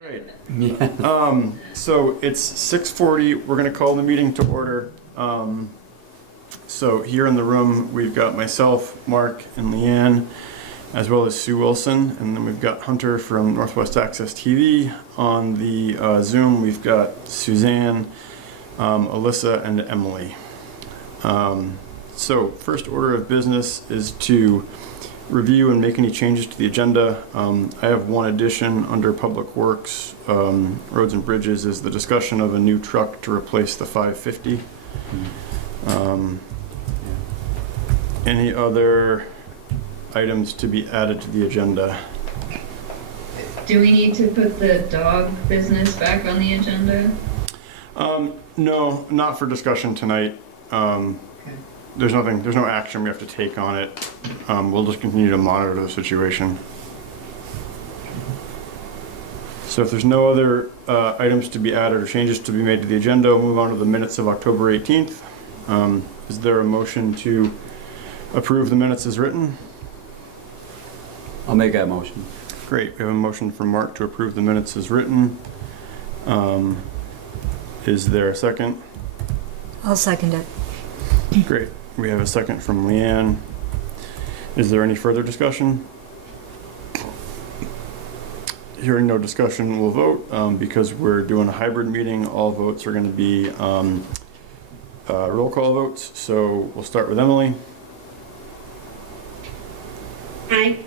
Great. Yeah. So it's 6:40. We're going to call the meeting to order. So here in the room, we've got myself, Mark, and Leanne, as well as Sue Wilson. And then we've got Hunter from Northwest Access TV. On the Zoom, we've got Suzanne, Alyssa, and Emily. So first order of business is to review and make any changes to the agenda. I have one addition under Public Works, Roads and Bridges, is the discussion of a new truck to replace the 550. Any other items to be added to the agenda? Do we need to put the dog business back on the agenda? No, not for discussion tonight. There's no action we have to take on it. We'll just continue to monitor the situation. So if there's no other items to be added or changes to be made to the agenda, we'll move on to the minutes of October 18th. Is there a motion to approve the minutes as written? I'll make that motion. Great, we have a motion from Mark to approve the minutes as written. Is there a second? I'll second it. Great, we have a second from Leanne. Is there any further discussion? Hearing no discussion, we'll vote. Because we're doing a hybrid meeting, all votes are going to be roll call votes. So we'll start with Emily. Aye.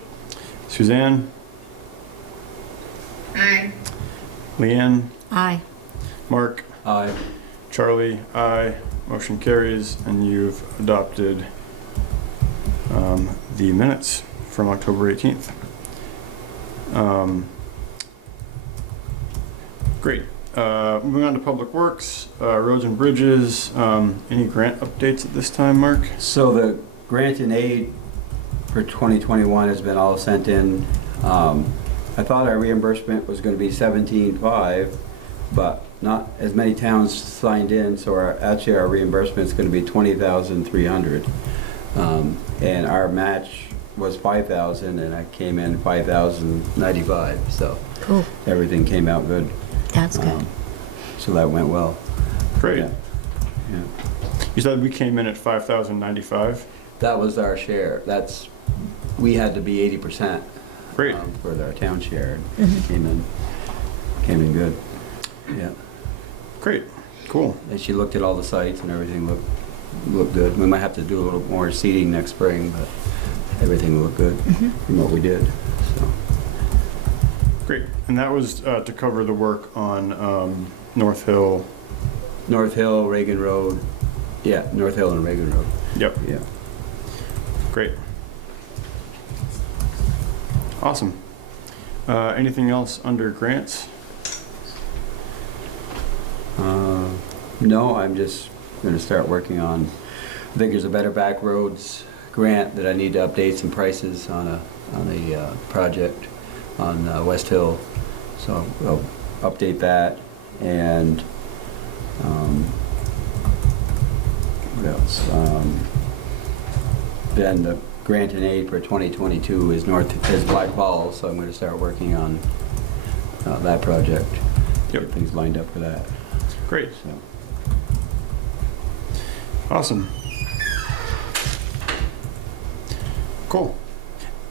Suzanne. Aye. Leanne. Aye. Mark. Aye. Charlie. Aye. Motion carries, and you've adopted the minutes from October 18th. Great. Moving on to Public Works, Roads and Bridges. Any grant updates at this time, Mark? So the grant and aid for 2021 has been all sent in. I thought our reimbursement was going to be $17,500, but not as many towns signed in, so actually our reimbursement is going to be $20,300. And our match was $5,000, and I came in $5,095. So Cool. everything came out good. That's good. So that went well. Great. Yeah. Yeah. You said we came in at $5,095. That was our share. We had to be 80%. Great. For our town share. Came in good. Yeah. Great. Cool. And she looked at all the sites and everything looked good. We might have to do a little more seeding next spring, but everything looked good from what we did. So. Great. And that was to cover the work on North Hill. North Hill, Reagan Road. Yeah, North Hill and Reagan Road. Yep. Yeah. Great. Awesome. Anything else under grants? No, I'm just going to start working on, I think there's a Better Back Roads grant that I need to update some prices on a project on West Hill. So I'll update that. And what else? Then the grant and aid for 2022 is Black Falls, so I'm going to start working on that project. Yep. Get things lined up for that. Great. So. Awesome. Cool.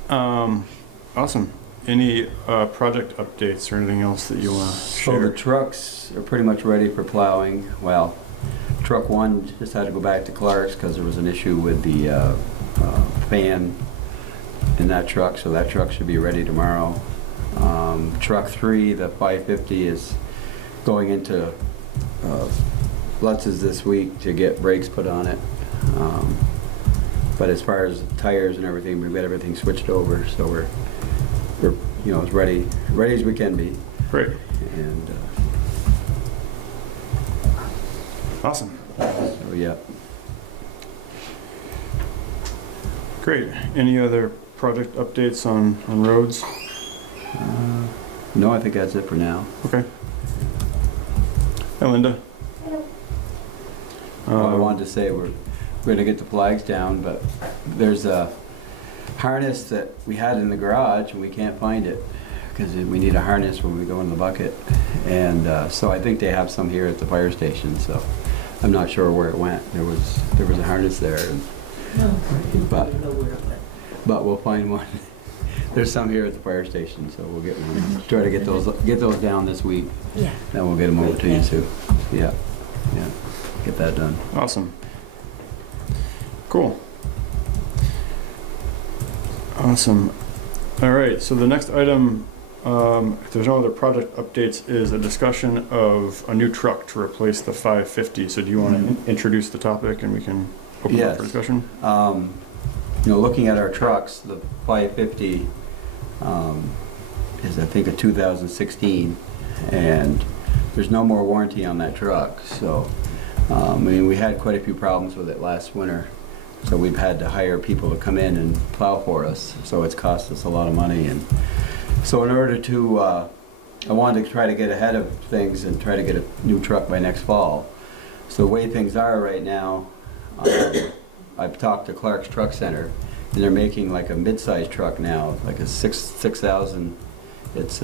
Awesome. Any project updates or anything else that you want to So share? the trucks are pretty much ready for plowing. Well, truck one just had to go back to Clark's because there was an issue with the fan in that truck, so that truck should be ready tomorrow. Truck 3, the 550, is going into Lutz's this week to get brakes put on it. But as far as tires and everything, we've got everything switched over, so we're as ready as we can be. Great. And Awesome. so yeah. Great. Any other project updates on roads? No, I think that's it for now. Okay. Hi, Linda. Well, I wanted to say we're going to get the flags down, but there's a harness that we had in the garage and we can't find it because we need a harness when we go in the bucket. And so I think they have some here at the fire station, so I'm not sure where it went. There was a harness there, but we'll find one. There's some here at the fire station, so we'll get one. Try to get those down this week. Yeah. Then we'll get them over to you too. Yeah, get that done. Awesome. Cool. Awesome. All right, so the next item, if there's no other project updates, is a discussion of a new truck to replace the 550. So do you want to introduce the topic and we can open it up for discussion? Looking at our trucks, the 550 is I think a 2016, and there's no more warranty on that truck. So, we had quite a few problems with it last winter. So we've had to hire people to come in and plow for us. So it's cost us a lot of money. And so in order to, I wanted to try to get ahead of things and try to get a new truck by next fall. So the way things are right now, I've talked to Clark's Truck Center, and they're making like a mid-size truck now, like a 6,000. It's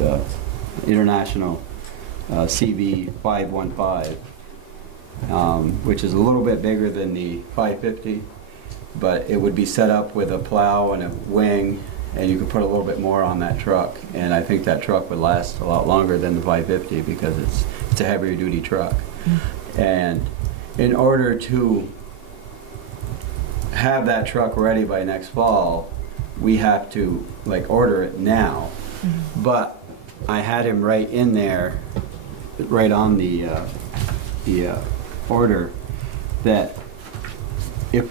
International CV 515, which is a little bit bigger than the 550, but it would be set up with a plow and a wing, and you could put a little bit more on that truck. And I think that truck would last a lot longer than the 550 because it's a heavier duty truck. And in order to have that truck ready by next fall, we have to order it now. But I had him right in there, right on the order, that if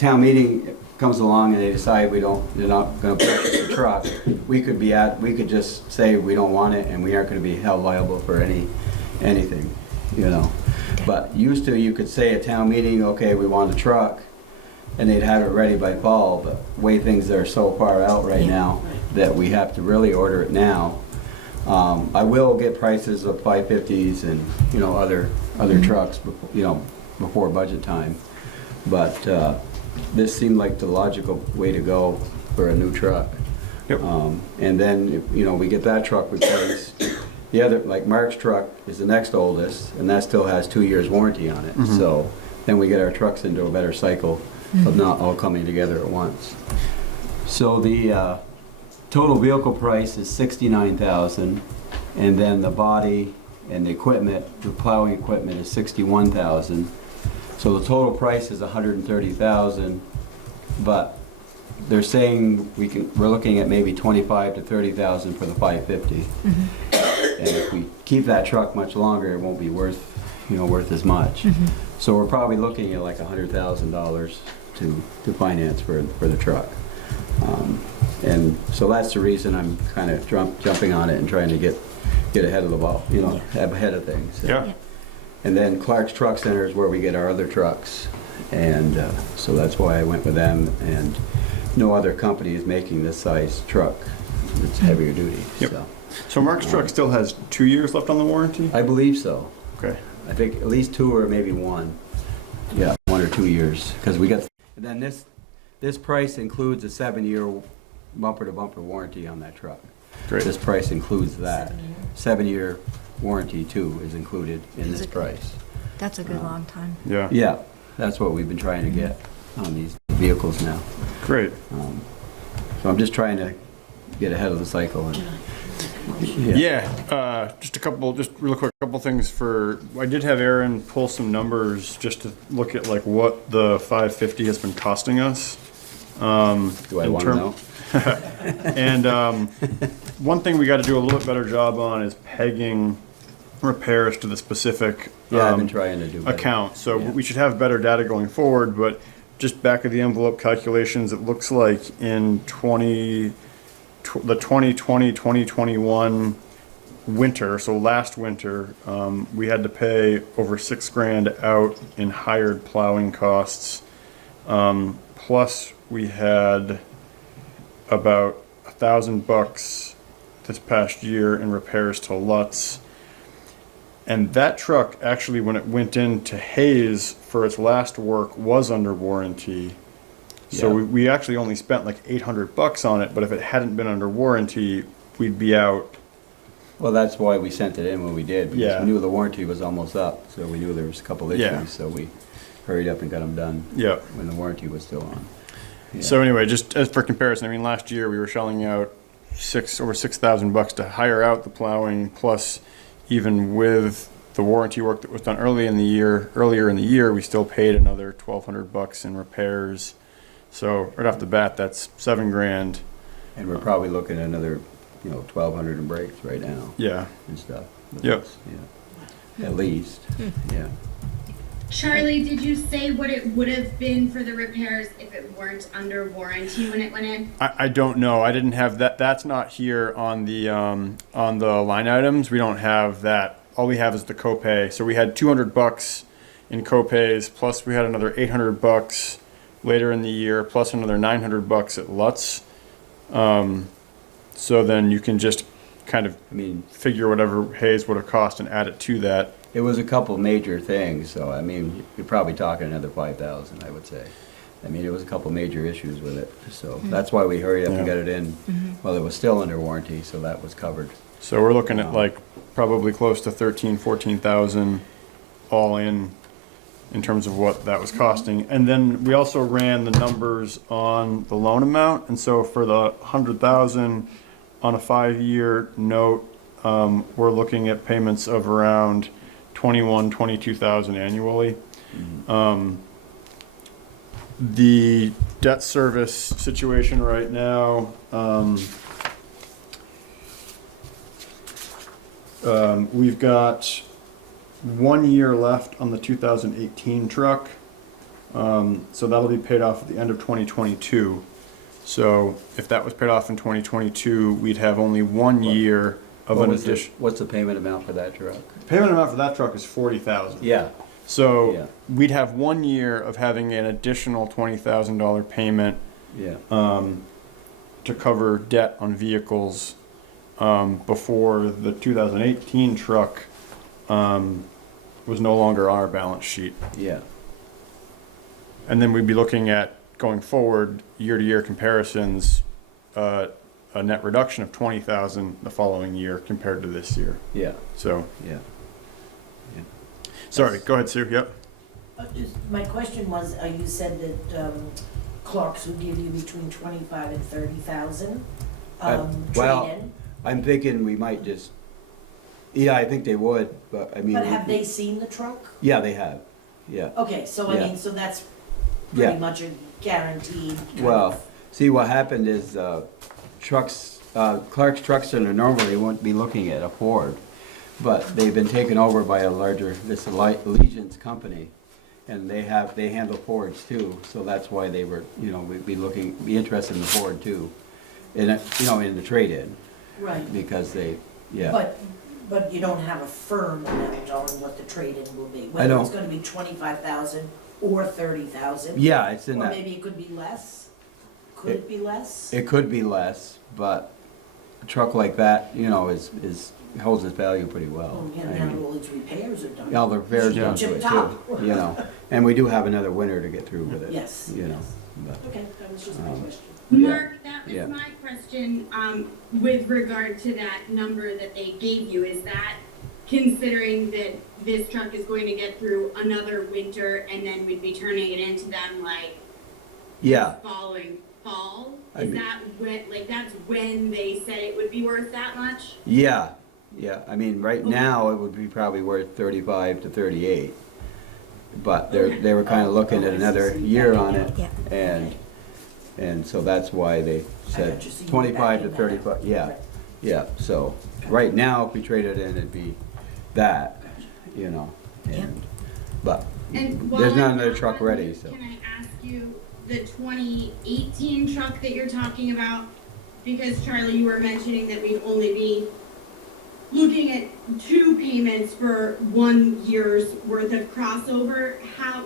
town meeting comes along and they decide they're not going to purchase the truck, we could just say we don't want it and we aren't going to be held liable for anything, But used to, you could say at town meeting, okay, we want a truck, and they'd have it ready by fall. But the way things are so far out right now that we have to really order it now. I will get prices of 550s and other trucks before budget time. But this seemed like the logical way to go for a new truck. Yep. And then if, we get that truck replaced. The other, like Mark's truck, is the next oldest, and that still has 2 years warranty on it. So then we get our trucks into a better cycle of not all coming together at once. So the total vehicle price is $69,000, and then the body and the equipment, the plowing equipment, is $61,000. So the total price is $130,000, but they're saying we're looking at maybe $25,000 to $30,000 for the 550. And if we keep that truck much longer, it won't be worth as much. So we're probably looking at like $100,000 to finance for the truck. And so that's the reason I'm kind of jumping on it and trying to get ahead of the ball, ahead of things. Yeah. And then Clark's Truck Center is where we get our other trucks. And so that's why I went with them. And no other company is making this size truck. It's heavier duty. Yep. So Mark's truck still has 2 years left on the warranty? I believe so. Okay. I think at least 2 or maybe 1. Yeah, 1 or 2 years. Because we got. And then this price includes a 7-year bumper-to-bumper warranty on that truck. Great. This price includes that. 7-year warranty too is included in this price. That's a good long time. Yeah. Yeah, that's what we've been trying to get on these vehicles now. Great. So I'm just trying to get ahead of the cycle. And, just real quick, a couple things I did have Aaron pull some numbers just to look at what the 550 has been costing us. Do I want to know? And one thing we got to do a little bit better job on is pegging repairs to the specific I've been trying to do better. account. So we should have better data going forward, but just back of the envelope calculations, it looks like in the 2020-2021 winter, so last winter, we had to pay over $6,000 out in hired plowing costs. Plus we had about $1,000 this past year in repairs to Lutz. And that truck actually, when it went into Hayes for its last work, was under warranty. So we actually only spent like $800 on it, but if it hadn't been under warranty, we'd be out. Well, that's why we sent it in when we did, because Yeah. we knew the warranty was almost up, so we knew there was a couple Yeah. issues, so we hurried up and got them done Yep. when the warranty was still on. Yeah. So anyway, just as for comparison, I mean, last year we were shelling out over $6,000 to hire out the plowing, plus even with the warranty work that was done earlier in the year, we still paid another $1,200 in repairs. So right off the bat, that's $7,000. And we're probably looking at another, 1,200 in brakes right now Yeah. and stuff. Yep. Yeah. At least, yeah. Charlie, did you say what it would have been for the repairs if it weren't under warranty when it went in? I don't know. I didn't have that. That's not here on the line items. We don't have that. All we have is the copay. So we had $200 in copays, plus we had another $800 later in the year, plus another $900 at Lutz. So then you can just kind of I mean, figure whatever Hayes would have cost and add it to that. it was a couple major things, so I mean, you're probably talking another 5,000, I would say. I mean, it was a couple major issues with it, so that's why we hurried up and Yeah. got it in while it was still under warranty, so that was covered. So we're looking at like probably close to 14,000 all in terms of what that was costing. And then we also ran the numbers on the loan amount. And so for the 100,000 on a 5-year note, we're looking at payments of around 22,000 annually. The debt service situation right now, we've got 1 year left on the 2018 truck. So that'll be paid off at the end of 2022. So if that was paid off in 2022, we'd have only 1 year of What an was addition. What's the payment amount for that truck? Payment amount for that truck is 40,000. Yeah, So Yeah. we'd have 1 year of having an additional $20,000 payment yeah, to cover debt on vehicles before the 2018 truck was no longer on our balance sheet. yeah. And then we'd be looking at, going forward, year-to-year comparisons, a net reduction of 20,000 the following year compared to this year. Yeah, So, yeah. sorry, go ahead, Sue, yep. My question was, you said that Clark's would give you between 25 and 30,000 well, trade-in. I'm thinking we might just, yeah, I think they would, but I mean. But have they seen the truck? Yeah, they have, yeah. Okay, so Yeah. I mean, so that's Yeah. pretty much a guaranteed kind Well, of- see, what happened is trucks, Clark's Truck Center normally wouldn't be looking at a Ford, but they've been taken over by a larger, this Allegiance company, and they handle Fords too, so that's why they were, we'd be interested in the Ford too, in the trade-in, Right, because they, yeah. but you don't have a firm amount on what the trade-in will be? I Whether it's don't. gonna be 25,000 or 30,000? Yeah, it's in Or that, maybe it could be less? Could it be less? it could be less, but a truck like that, is, holds its value pretty well. Oh, yeah, I now mean, all its repairs are done. all the repairs Yeah. done to Chip it top. too, and we do have another winter to get through with it. Yes, You know, yes. but, Okay, that was just my question. yeah. Mark, that was Yeah. my question, with regard to that number that they gave you. Is that considering that this truck is going to get through another winter and then we'd be turning it into them like Yeah, following fall? I Is mean- that when, that's when they said it would be worth that much? yeah, yeah, I mean, right now, it would be probably worth 35 to 38. But they were kinda looking at another year on it, Yeah. and so that's why they said got you, so you 25 to backing that up. 35, yeah, Right. yeah, so, right now, if we traded in, it'd be that, and, but, And while there's not I'm another on truck that, ready, so. Can I ask you the 2018 truck that you're talking about? Because Charlie, you were mentioning that we'd only be looking at 2 payments for 1 year's worth of crossover.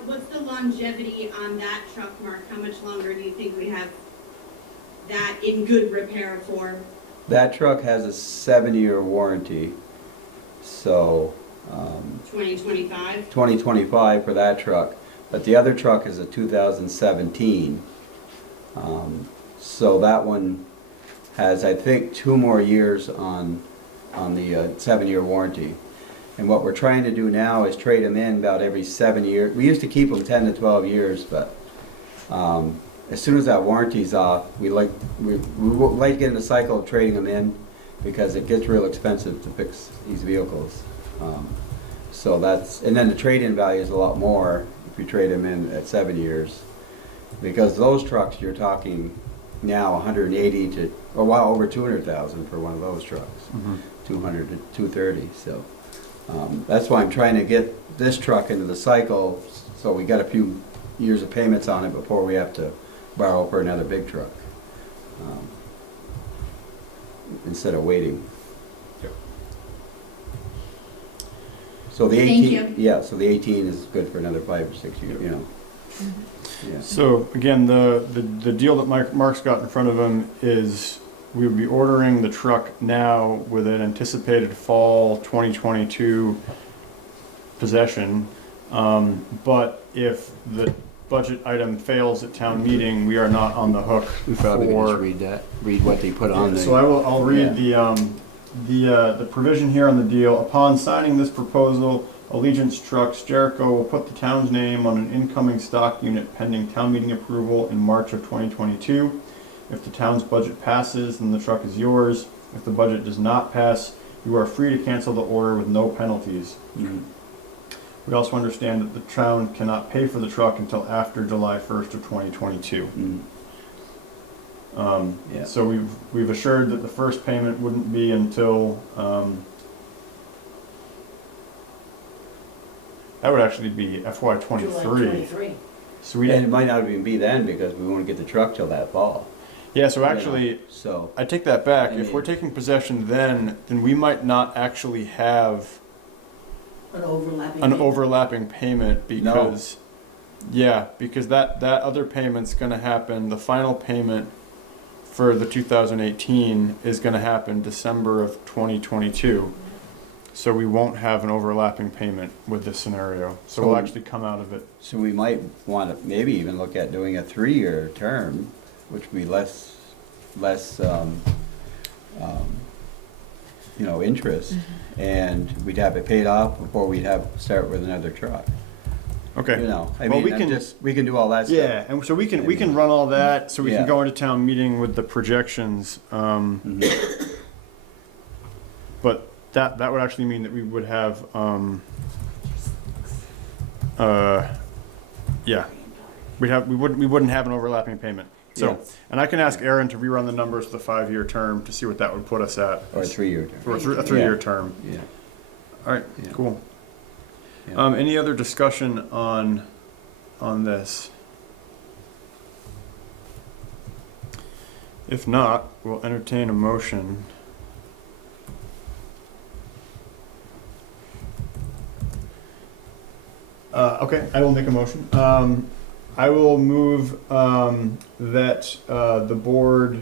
What's the longevity on that truck, Mark? How much longer do you think we have that in good repair for? That truck has a 7-year warranty, so, 2025? 2025 for that truck, but the other truck is a 2017. So that one, has, I think, 2 more years on the 7-year warranty. And what we're trying to do now is trade them in about every 7 years. We used to keep them 10 to 12 years, but as soon as that warranty's off, we like to get in the cycle of trading them in, because it gets real expensive to fix these vehicles. So that's, and then the trade-in value is a lot more if you trade them in at 7 years, because those trucks you're talking now 180 to, or well over 200,000 for one of those trucks, 200 to 230. So that's why I'm trying to get this truck into the cycle, so we got a few years of payments on it before we have to borrow for another big truck, instead of waiting. So the 18, Thank you. yeah, so the 18 is good for another 5 or 6 years, you know. Yeah. So again, the deal that Mark's got in front of him is we would be ordering the truck now with an anticipated fall 2022 possession. But if the budget item fails at town meeting, we are not on the hook We probably can for. just read that, read what they put on So there. I'll read the provision here on the deal. Upon signing this proposal, Allegiance Trucks Jericho will put the town's name on an incoming stock unit pending town meeting approval in March of 2022. If the town's budget passes, then the truck is yours. If the budget does not pass, you are free to cancel the order with no penalties. Mhm. We also understand that the town cannot pay for the truck until after July 1st of 2022. Mhm. Yeah. So we've assured that the first payment wouldn't be until, that would actually be FY July '23. 23. So we, And it might not even be then, because we won't get the truck till that fall. yeah, so you know. actually, So, I take that back. I If mean- we're taking possession then we might not actually have An overlapping. an payment. overlapping payment because, yeah, because that other payment's gonna happen, the final payment for the 2018 is gonna happen December of 2022. So we won't have an overlapping payment with this scenario. So we'll So- actually come out of it. so we might want to maybe even look at doing a 3-year term, which would be less, you know, interest, and we'd have it paid off before we'd have start with another truck. Okay. You know, I Well, mean, we can- we can do all that stuff. Yeah, and so we can run all that, so we can Yeah. go into town meeting with the projections. Mhm. But that would actually mean that we would have, yeah, we wouldn't have an overlapping payment. So, Yeah. and I can ask Aaron to rerun the numbers for the 5-year term to see what that would put us at. Or a 3-year term. For a 3-year Yeah. term. Yeah. All right, Yeah. cool. Yeah. Any other discussion on this? If not, we'll entertain a motion. Okay, I will make a motion. I will move that the board,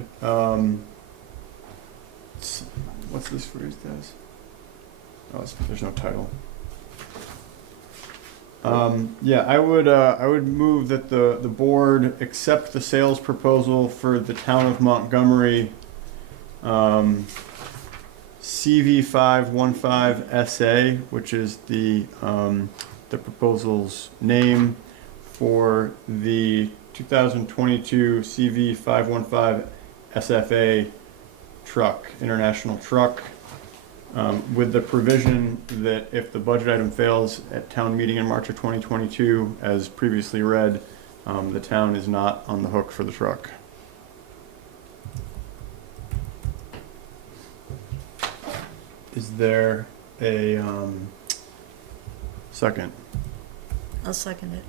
what's this phrase, Des? Oh, there's no title. Yeah, I would move that the board accept the sales proposal for the town of Montgomery, CV515SA, which is the proposal's name for the 2022 CV515 SFA truck, international truck. With the provision that if the budget item fails at town meeting in March of 2022, as previously read, the town is not on the hook for the truck. Is there a second? I'll second it.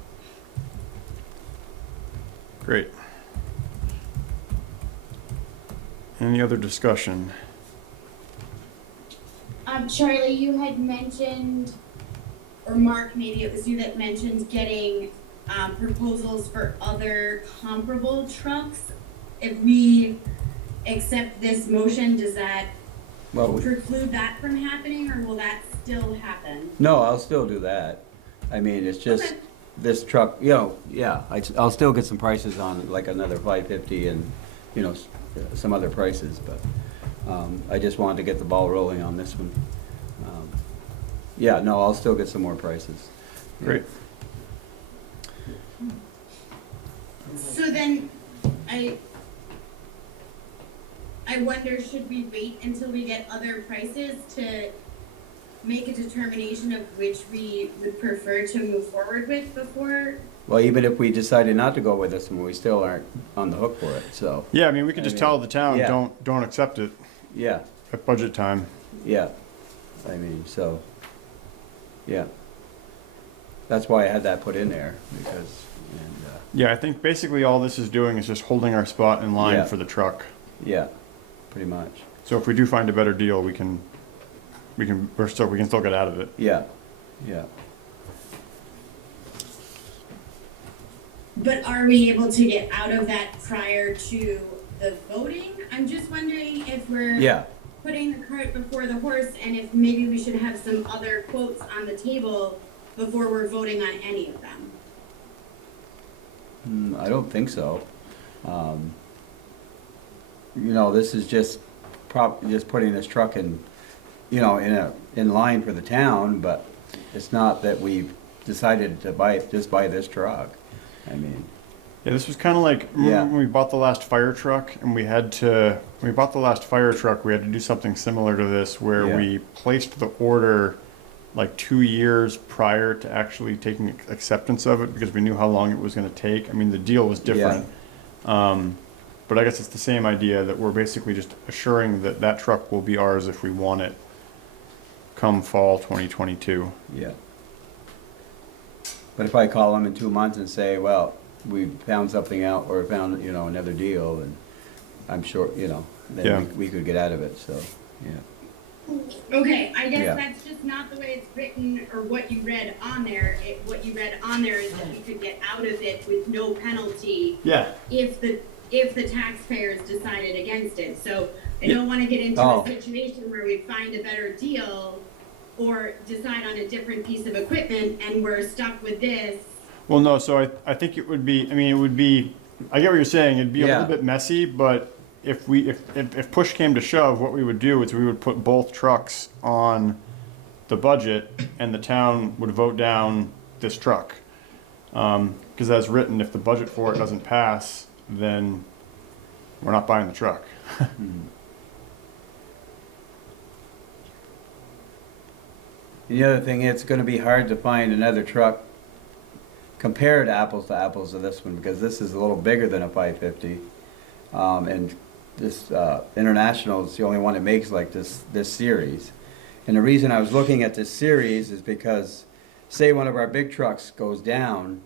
Great. Any other discussion? Charlie, you had mentioned, or Mark, maybe it was you that mentioned getting proposals for other comparable trucks. If we accept this motion, does that Well, preclude that from happening, or will that still happen? no, I'll still do that. I mean, it's just, Okay. this truck, you know, yeah, I'll still get some prices on like another 550 and you know, some other prices, but, I just wanted to get the ball rolling on this one. Yeah, no, I'll still get some more prices. Great. So then, I wonder, should we wait until we get other prices to make a determination of which we would prefer to move forward with before? Well, even if we decided not to go with this one, we still aren't on the hook for it, so, Yeah, I mean, we could just tell the town, yeah. don't accept it yeah, at budget time. yeah. I mean, so, yeah. That's why I had that put in there, because, and, Yeah, I think basically all this is doing is just holding our spot in line Yeah. for the truck. yeah, pretty much. So if we do find a better deal, we can still get out of it. Yeah, yeah. But are we able to get out of that prior to the voting? I'm just wondering if we're Yeah, putting the cart before the horse, and if maybe we should have some other quotes on the table before we're voting on any of them. I don't think so. You know, this is just just putting this truck in, you know, in line for the town, but it's not that we've decided to just buy this truck. I mean, Yeah, this was kind of like, remember Yeah. when we bought the last fire truck and when we bought the last fire truck, we had to do something similar to this where Yeah. we placed the order like 2 years prior to actually taking acceptance of it because we knew how long it was going to take. I mean, the deal was different. But I guess it's the same idea that we're basically just assuring that that truck will be ours if we want it come fall 2022. yeah. But if I call them in 2 months and say, well, we found something out, or found, you know, another deal, and I'm sure, you know, then Yeah. we could get out of it, so, yeah. Okay, I guess Yeah. that's just not the way it's written or what you read on there. What you read on there is that we could get out of it with no penalty Yeah. if the taxpayers decided against it. So I Yeah. don't wanna get into Oh. a situation where we find a better deal or decide on a different piece of equipment and we're stuck with this. Well, no, so I think it would be, I mean, it would be, I get what you're saying, it'd be a Yeah. little bit messy, but if push came to shove, what we would do is we would put both trucks on the budget and the town would vote down this truck. Because as written, if the budget for it doesn't pass, then we're not buying the truck. The other thing, it's gonna be hard to find another truck compared apples to apples to this one, because this is a little bigger than a 550. And this, International is the only one that makes like this series. And the reason I was looking at this series is because, say one of our big trucks goes down,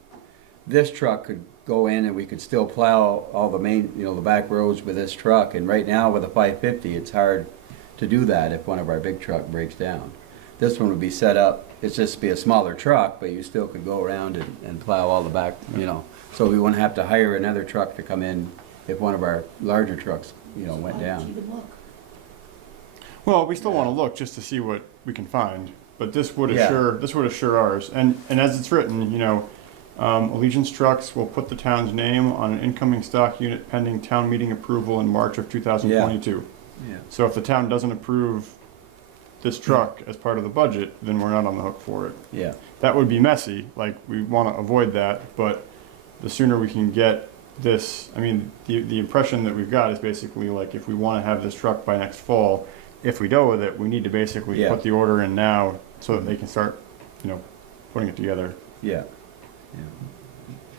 this truck could go in and we could still plow all the main, you know, the back roads with this truck. And right now with a 550, it's hard to do that if one of our big truck breaks down. This one would be set up, it's just be a smaller truck, but you still could go around and plow all the back, you know. So we wouldn't have to hire another truck to come in if one of our larger trucks, you know, went Why don't you down. even look? Well, we still want to look just to see what we can find, but this would Yeah. assure ours. And as it's written, you know, Allegiance Trucks will put the town's name on an incoming stock unit pending town meeting approval in March of 2022. Yeah, So if the town doesn't approve this truck as part of the budget, then we're not on the hook for it. yeah, That would be messy, like, we want to avoid that, but the sooner we can get this, I mean, the impression that we've got is basically like, if we want to have this truck by next fall, if we go with it, we need to basically Yeah. put the order in now so that they can start, you know, putting it together. yeah.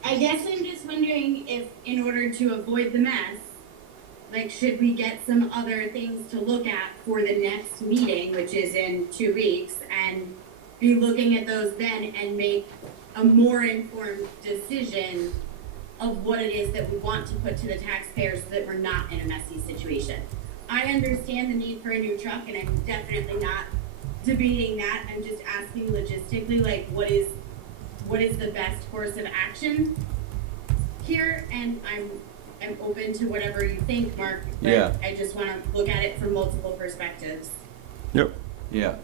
I guess I'm just wondering if, in order to avoid the mess, like, should we get some other things to look at for the next meeting, which is in 2 weeks, and be looking at those then and make a more informed decision of what it is that we want to put to the taxpayers so that we're not in a messy situation. I understand the need for a new truck, and I'm definitely not debating that. I'm just asking logistically, like, what is the best course of action here? And I'm open to whatever you think, Mark, but Yeah. I just want to look at it from multiple perspectives. Yep. Yeah,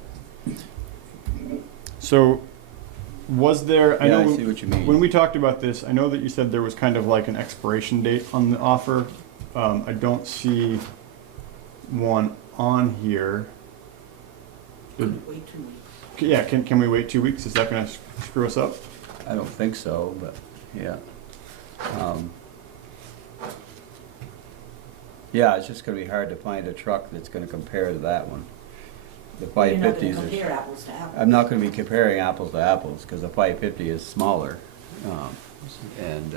So, was there, I yeah, I know, see what you mean. when we talked about this, I know that you said there was kind of like an expiration date on the offer. I don't see one on here. Wait 2 weeks. Yeah, can we wait 2 weeks? Is that gonna screw us up? I don't think so, but, yeah. Yeah, it's just gonna be hard to find a truck that's gonna compare to that one. The You're five not gonna fifties compare apples to apples. I'm not gonna be comparing apples to apples, cause the 550 is smaller, and,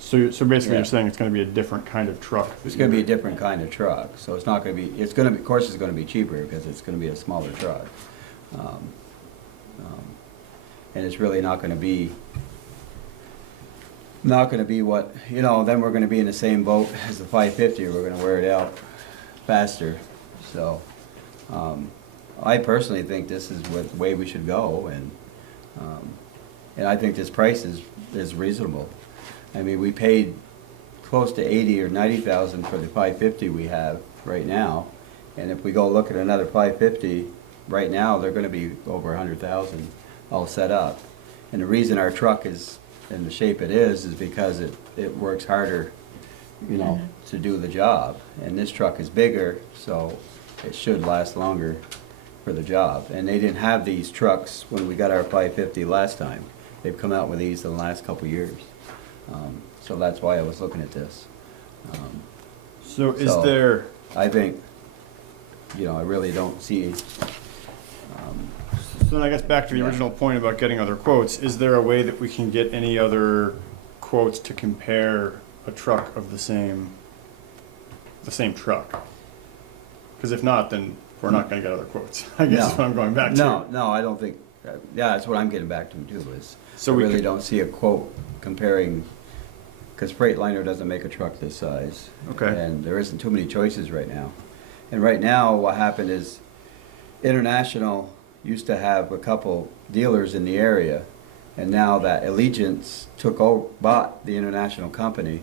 So basically Yeah. you're saying it's gonna be a different kind of truck? it's gonna be a different kind of truck, so it's not gonna be, it's gonna be, of course it's gonna be cheaper, because it's gonna be a smaller truck. And it's really not gonna be what, then we're gonna be in the same boat as the 550, we're gonna wear it out faster, so. I personally think this is the way we should go, and I think this price is reasonable. I mean, we paid close to 80 or 90,000 for the 550 we have right now, and if we go look at another 550, right now, they're gonna be over 100,000 all set up. And the reason our truck is in the shape it is because it works harder, to do the job. And this truck is bigger, so it should last longer for the job. And they didn't have these trucks when we got our 550 last time. They've come out with these in the last couple of years. So that's why I was looking at this. So is So- there, I think, I really don't see, so then I guess back to the Yeah. original point about getting other quotes, is there a way that we can get any other quotes to compare a truck of the same truck? Because if not, then we're not gonna get other quotes, I guess is No. what I'm going back to. no, I don't think, yeah, that's what I'm getting back to too, is So I we really could- don't see a quote comparing, because Freightliner doesn't make a truck this size. Okay. And there isn't too many choices right now. And right now, what happened is International used to have a couple dealers in the area, and now that Allegiance bought the International company,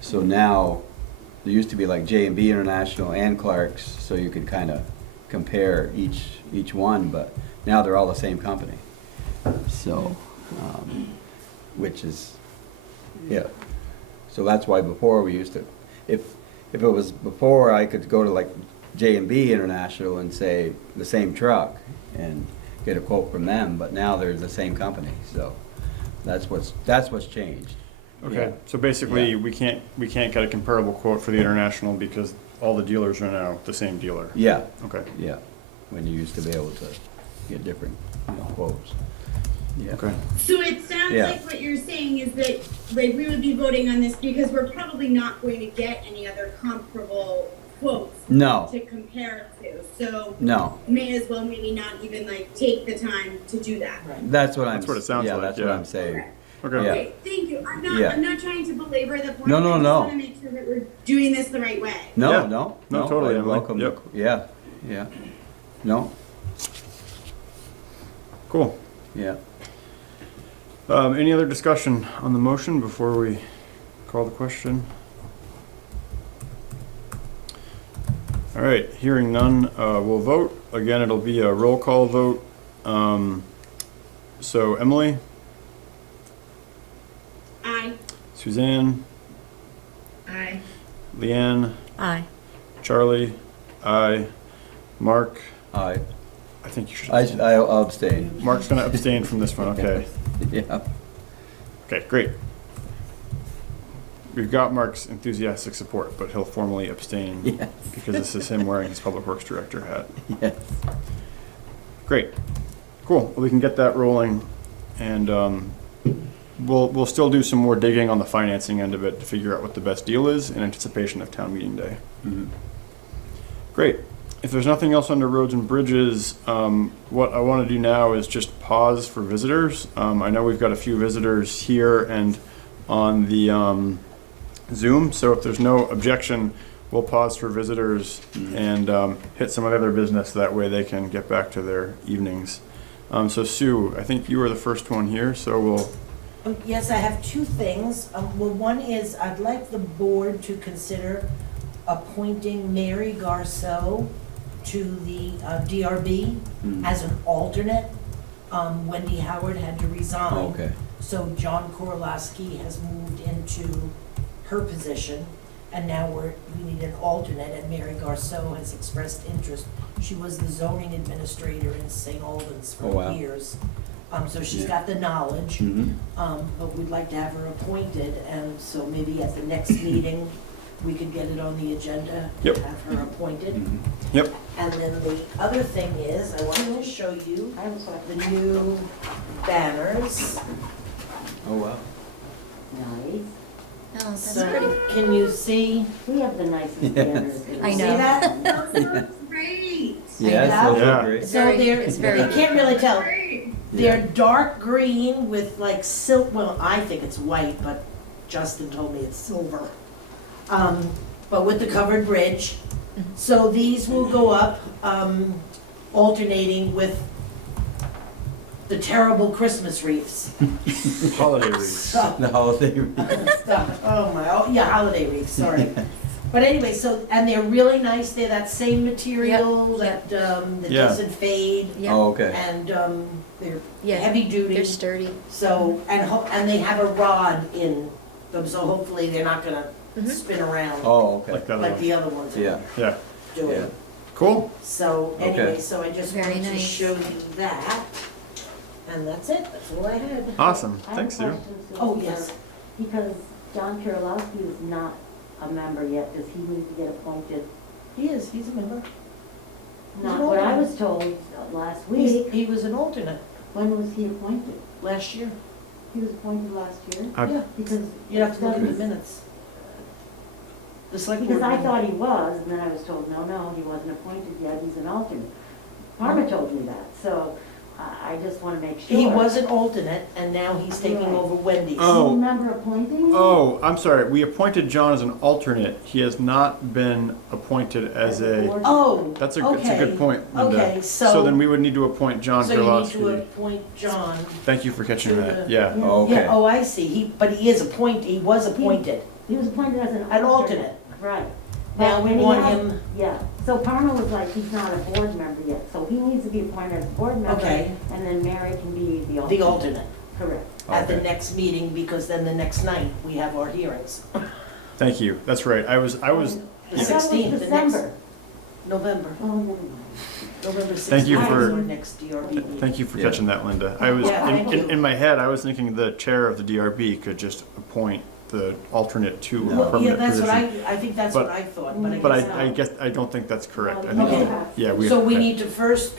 so now there used to be like J&B International and Clark's, so you could kind of compare each one, but now they're all the same company. So, which is, yeah. So that's why before we used to, if it was before, I could go to like J&B International and say the same truck and get a quote from them, but now they're the same company, so that's what's changed. Okay, Yeah. so basically, Yeah. we can't get a comparable quote for the International because all the dealers are now the same dealer? Yeah, Okay, yeah, when you used to be able to get different, quotes. Yeah. okay. So it sounds Yeah. like what you're saying is that, like, we would be voting on this because we're probably not going to get any other comparable quotes No, to compare to. So no, may as well maybe not even like take the time to do that. Right. that's what That's what it sounds like, that's yeah. what I'm saying. Okay. Yeah. Okay, thank you. Yeah. I'm not trying to belabor the point. No, no, I just no. want to make sure that we're doing this the right way. No, Yeah. no, No, no, totally, I Emily. welcome, Yep. yeah, no, Cool. yeah. Any other discussion on the motion before we call the question? All right, hearing none, we'll vote. Again, it'll be a roll call vote. So Emily, Aye. Suzanne, Aye. Leanne, Aye. Charlie, I, Mark, I I think you should. I'll abstain. Mark's gonna abstain from this one, okay. Yeah, Okay, great. We've got Mark's enthusiastic support, but he'll formally abstain yes, because this is him wearing his Public Works Director hat. yes, Great. Cool. Well, we can get that rolling, and we'll still do some more digging on the financing end of it to figure out what the best deal is in anticipation of town meeting day. mhm. Great. If there's nothing else under roads and bridges, what I want to do now is just pause for visitors. I know we've got a few visitors here and on the Zoom, so if there's no objection, we'll pause for visitors and hit some other business. That way they can get back to their evenings. So Sue, I think you were the first one here, so we'll, Yes, I have two things. Well, one is I'd like the board to consider appointing Mary Garceau to the DRB as an alternate. Wendy Howard had to resign. Okay, So John Korlaski has moved into her position, and now we need an alternate, and Mary Garceau has expressed interest. She was the zoning administrator in St. Albans Oh, wow. for years. So she's Yeah. got the knowledge, Mhm. but we'd like to have her appointed, and so maybe at the next meeting, we could get it on the agenda to Yep. have her appointed. Mhm. Yep. And then the other thing is, I wanted to show you the new banners. Oh, wow. Nice. Oh, that's So, pretty. can you see? We have the nicest Yes. banners. I See know. that? That's great. Yes, that? those Yeah. are great. It's So very- they're, it's very you can't really tell. Great. They're dark green with like silk, well, I think it's white, but Justin told me it's silver. But with the covered bridge. So these will go up, alternating with the terrible Christmas wreaths. Holiday wreaths. So, The holiday. stuff, oh my, oh, yeah, holiday wreaths, sorry. But anyway, so, and they're really nice, they're that same material Yep, that Yeah. doesn't fade. Yeah, Oh, okay. And, they're yeah, heavy duty. they're sturdy. So, and they have a rod in them, so hopefully they're not gonna Mhm. spin around Oh, okay. Like that like one. the other ones Yeah, are Yeah. yeah. doing. Cool. So, anyway, Okay. so I just Very wanted to nice. show you that, and that's it, that's all I had. Awesome. I have Thanks, a Sue. question, Sue, Oh, yes. Because John Kirilowski is not a member yet, does he need to get appointed? He's a member. He's Not an what I alternate. was told last week. He was an alternate When was he appointed? last year. He was appointed last year? Yeah, Because. you'd have to look at the minutes. The select board. Because I meeting. thought he was, and then I was told, no, he wasn't appointed yet, he's an alternate. Parma told me that, so I just want to make sure. He was an alternate, and now he's taking Right. over Wendy's. Do you Oh. remember appointing him? Oh, I'm sorry. We appointed John as an alternate. He has not been appointed as a. board Oh, That's a okay. good point, Linda. Okay, So then we would need to appoint John So you need to Kurlowski. appoint John. Thank you for catching to that. the- Yeah. Yeah. Oh, okay. Yeah, oh, I see, but he is appointed, he was appointed, He was appointed as an alternate. Right. Now But we when he want has- him, Yeah, so Parma was like, he's not a board member yet, so he needs to be appointed as a board member. Okay. And then Mary can be the alternate. the alternate, Correct. at the Okay. next meeting, because then the next night, we have our hearings. Thank you. That's right. I was. The I thought it was 16th, the next, December. November, Oh, never mind. November 16th. Thank you is for- our next DRB meeting. Thank you for Yeah. catching that, Linda. I was Yeah, thank you. in my head. I was thinking the chair of the DRB could just appoint the alternate to a No. Well, yeah, permanent that's what position. I think that's But- what I thought, but I But guess not. I guess I don't think that's correct. I No, think. Okay. Yeah, we. So we need to first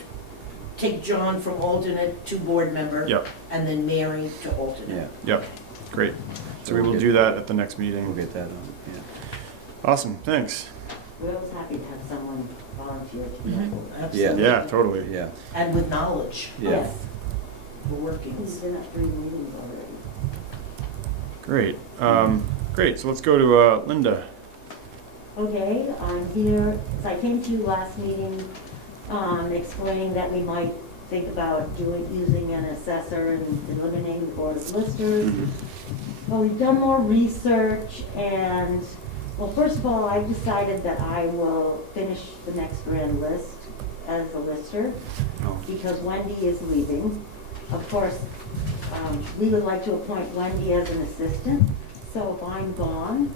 take John from alternate to board member. Yep. And then Mary to Yeah, alternate. Yep. Great. So we will do that at the next we'll meeting. get that on, yeah. Awesome. Thanks. We're always happy to have someone volunteer to do Mhm. that. Absolutely. Yeah. Totally. Yeah, And with knowledge, yeah. Yes, the he's workings. been at 3 meetings already. Great. Great. So let's go to Linda. Okay, I'm here, so I came to you last meeting, explaining that we might think about using an assessor and eliminating the board of listers. Mhm. Well, we've done more research and, well, first of all, I decided that I will finish the next grand list as a lister Oh, because Wendy is leaving. Of course, we would like to appoint Wendy as an assistant, so if I'm gone,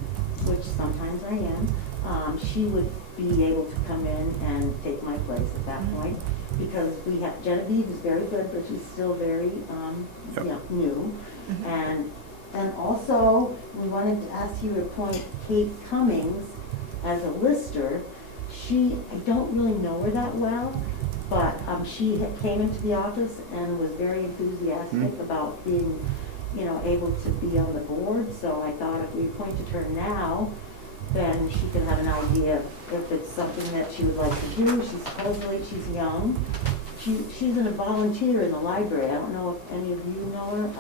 which sometimes I am, she would be able to come in and take my place at that point. Because we have, Genevieve is very good, but she's still very, Yep. new. And also, we wanted to ask you to appoint Kate Cummings as a lister. I don't really know her that well, but she came into the office and was very enthusiastic about being, able to be on the board. So I thought if we appointed her now, then she can have an idea if it's something that she would like to do. She's young. She's a volunteer in the library. I don't know if any of you know her.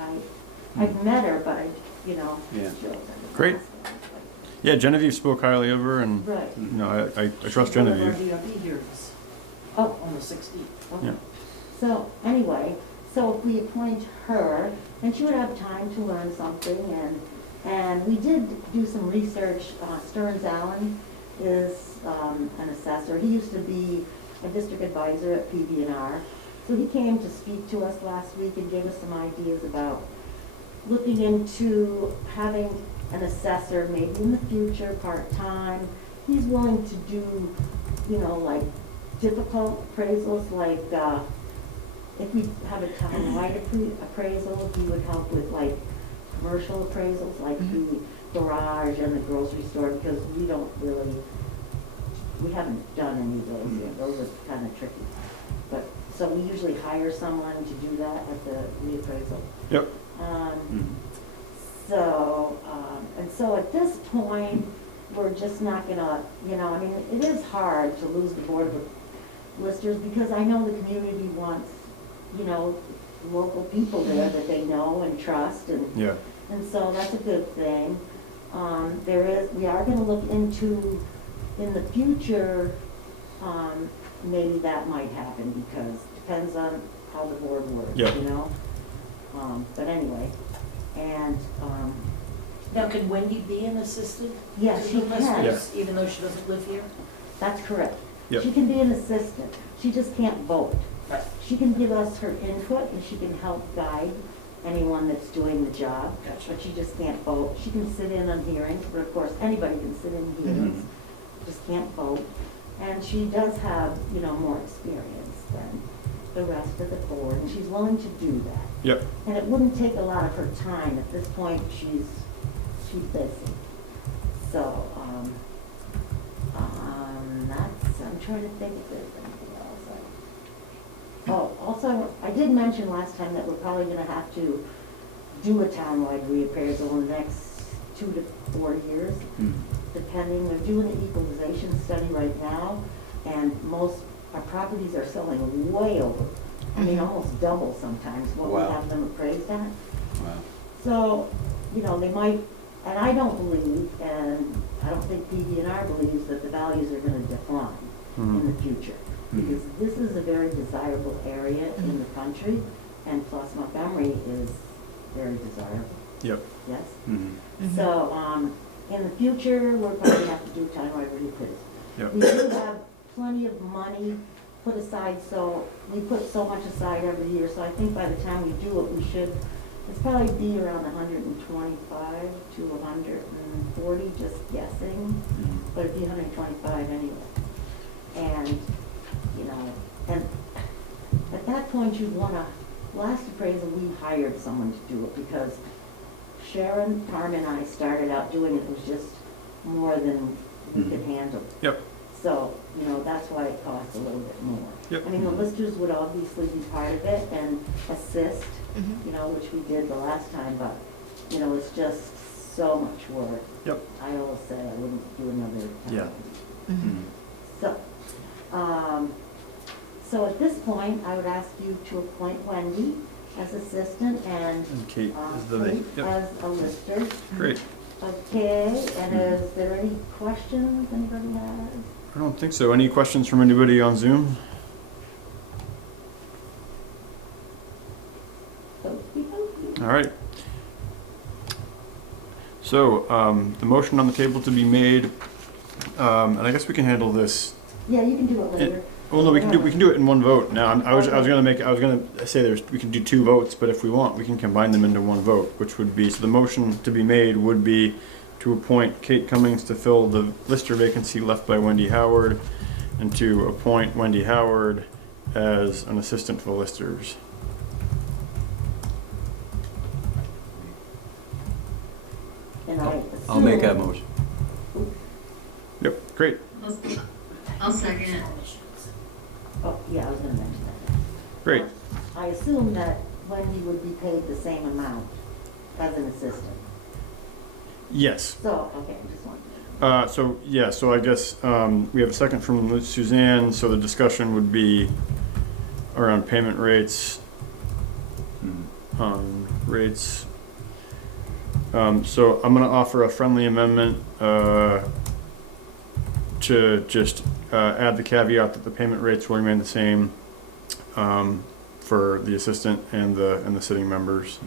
I've met her, but Yeah. Great. Yeah, Genevieve spoke highly of her, and Right. I trust One of our Genevieve. DRB hearings Oh, on the 16th. okay. Yeah. So, anyway, so if we appoint her, then she would have time to learn something, and we did do some research. Stearns Allen is an assessor. He used to be a district advisor at PB&R. So he came to speak to us last week and gave us some ideas about looking into having an assessor, maybe in the future, part-time. He's willing to do, you know, like difficult appraisals, like, if we have a town-wide appraisal, he would help with like commercial appraisals, like the garage and the grocery store, because we haven't done any of those yet. Those are kind of tricky. But, so we usually hire someone to do that at the reappraisal. Yep. And so at this point, we're just not gonna, you know, I mean, it is hard to lose the board of listers, because I know the community wants, you know, local people there that they know and trust, and Yeah. and so that's a good thing. We are gonna look into, in the future, maybe that might happen, because it depends on how the board works, Yeah. you know? But anyway, and, Now, can Wendy be an assistant? yes, to she the can, listers, even though she doesn't live here? that's correct. Yep. She can be an assistant, she just can't vote. Right. She can give us her input, and she can help guide anyone that's doing the job. Gotcha. But she just can't vote. She can sit in on hearings, but of course, anybody can sit in hearings, just can't vote. And she does have, you know, more experience than the rest of the board, and she's willing to do that. Yep. And it wouldn't take a lot of her time. At this point, she's busy. So, I'm trying to think if there's anything else. Oh, also, I did mention last time that we're probably gonna have to do a townwide reappraisal in the next 2 to 4 years, depending. They're doing the equalization study right now, and our properties are selling way over, I mean, almost double sometimes what we Wow. have them appraised at. Wow. So, you know, they might, and I don't believe, and I don't think PD&R believes that the values are gonna decline in the future. Because this is a very desirable area in the country, and plus Montgomery is very desirable, Yep. yes? Mm-hmm. So, in the future, we'll probably have to do townwide reappraisal. Yep. We do have plenty of money put aside, so we put so much aside every year, so I think by the time we do it, we should, it's probably be around 125 to 140, just guessing, but it'd be 125 anyway. And, you know, and at that point, you'd wanna, last appraisal, we hired someone to do it, because Sharon, Carmen, and I started out doing it, it was just more than we could handle. Yep. So, you know, that's why it costs a little bit more. Yep. I mean, the listers would obviously be part of it and assist, you know, which we did the last time, but, you know, it's just so much work. Yep. I always say I wouldn't do another Yeah. time. So at this point, I would ask you to appoint Wendy as assistant and And Kate is the Kate yep. as a lister. Great. Okay, and is there any questions anybody has? I don't think so. Any questions from anybody on Zoom? Okey-dokey. All right. So, the motion on the table to be made, and I guess we can handle this. Yeah, you can do it later. Well, no, we can do it in one vote. Now, I was gonna say we can do 2 votes, but if we want, we can combine them into one vote, which would be, so the motion to be made would be to appoint Kate Cummings to fill the lister vacancy left by Wendy Howard, and to appoint Wendy Howard as an assistant for the listers. And I I'll make that assume- motion. Yep, great. I'll second it. Oh, yeah, I was gonna mention that. Great. I assume that Wendy would be paid the same amount as an assistant. Yes. So, okay, I just wanted So I guess we have a second from Suzanne, so the discussion would be around payment rates. Rates. So I'm gonna offer a friendly amendment to just add the caveat that the payment rates will remain the same for the assistant and the sitting members.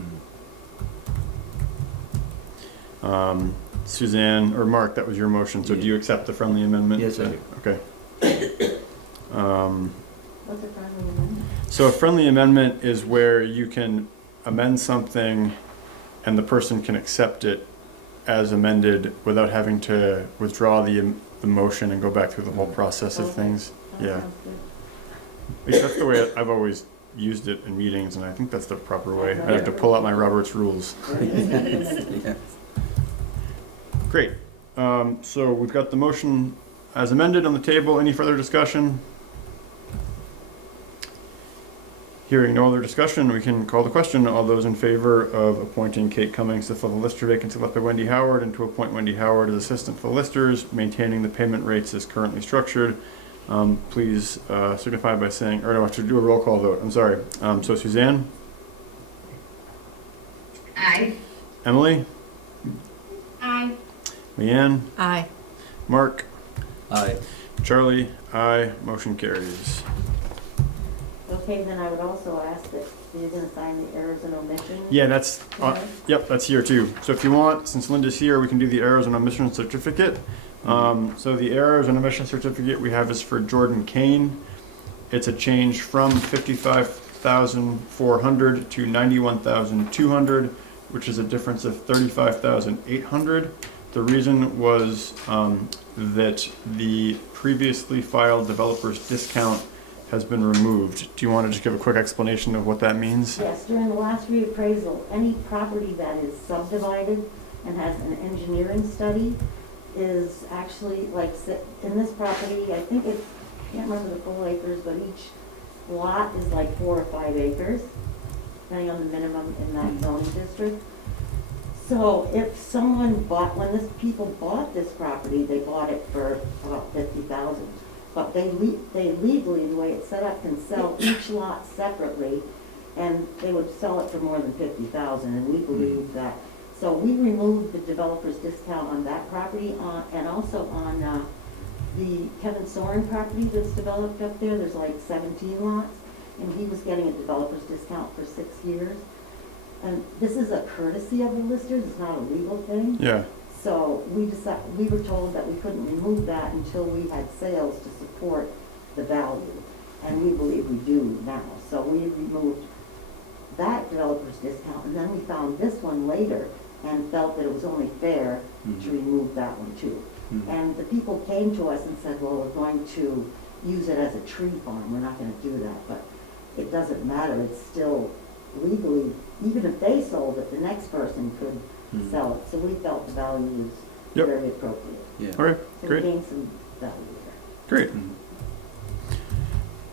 Suzanne, or Mark, that was your motion, so do you accept the friendly amendment? Yes, I do. Okay. What's a friendly amendment? So a friendly amendment is where you can amend something and the person can accept it as amended without having to withdraw the motion and go back through the whole process of Okay. things. That Yeah. sounds good. At least that's the way I've always used it in meetings, and I think that's the proper way. I have to pull out my Robert's rules. Yes. Great. So we've got the motion as amended on the table. Any further discussion? Hearing no other discussion, we can call the question. All those in favor of appointing Kate Cummings to fill the lister vacancy left by Wendy Howard and to appoint Wendy Howard as assistant for the listers, maintaining the payment rates as currently structured, please signify by saying, or no, I have to do a roll call vote. I'm sorry. So Suzanne, Aye. Emily, Aye. Leanne, Aye. Mark, Aye. Charlie, aye. Motion carries. Okay, then I would also ask that you're gonna sign the errors and omissions. Yeah, that's Okay. yep, that's here too. So if you want, since Linda's here, we can do the errors and omission certificate. So the errors and omission certificate we have is for Jordan Kane. It's a change from 55,400 to 91,200, which is a difference of 35,800. The reason was that the previously filed developer's discount has been removed. Do you want to just give a quick explanation of what that means? Yes, during the last reappraisal, any property that is subdivided and has an engineering study is actually like, in this property, I think it's, I can't remember the full acres, but each lot is like 4 or 5 acres, depending on the minimum in that zoning district. So if someone bought, when people bought this property, they bought it for about 50,000. But they legally, the way it's set up, can sell each lot separately, and they would sell it for more than 50,000, and we believe that. So we removed the developer's discount on that property, and also on the Kevin Soren property that's developed up there. There's like 17 lots, and he was getting a developer's discount for 6 years. And this is a courtesy of the listers, it's not a legal thing. Yeah. So we were told that we couldn't remove that until we had sales to support the value, and we believe we do now. So we removed that developer's discount, and then we found this one later and felt that it was only fair to remove that one too. And the people came to us and said, well, we're going to use it as a tree farm, we're not gonna do that, but it doesn't matter, it's still legally, even if they sold it, the next person could sell it. So we felt the value was Yep. very appropriate. Yeah. Okay, So we great, gained some value there. great.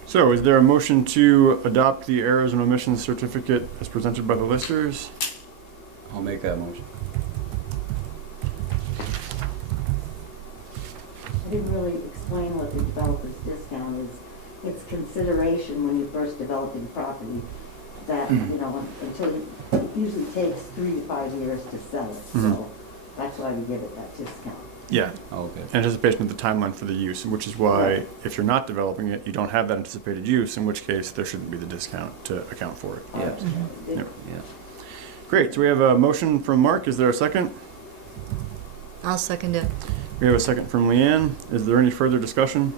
So is there a motion to adopt the errors and omissions certificate as presented by the listers? I'll make that motion. I didn't really explain what the developer's discount is. It's consideration when you're first developing property that, you know, until it usually takes 3 to 5 years to sell it. So that's why we give it that discount. Yeah. Oh, okay. Anticipation of the timeline for the use, which is why if you're not developing it, you don't have that anticipated use, in which case there shouldn't be the discount to account for it. Yeah. Yep. Yeah. Great, so we have a motion from Mark, is there a second? I'll second it. We have a second from Leanne, is there any further discussion?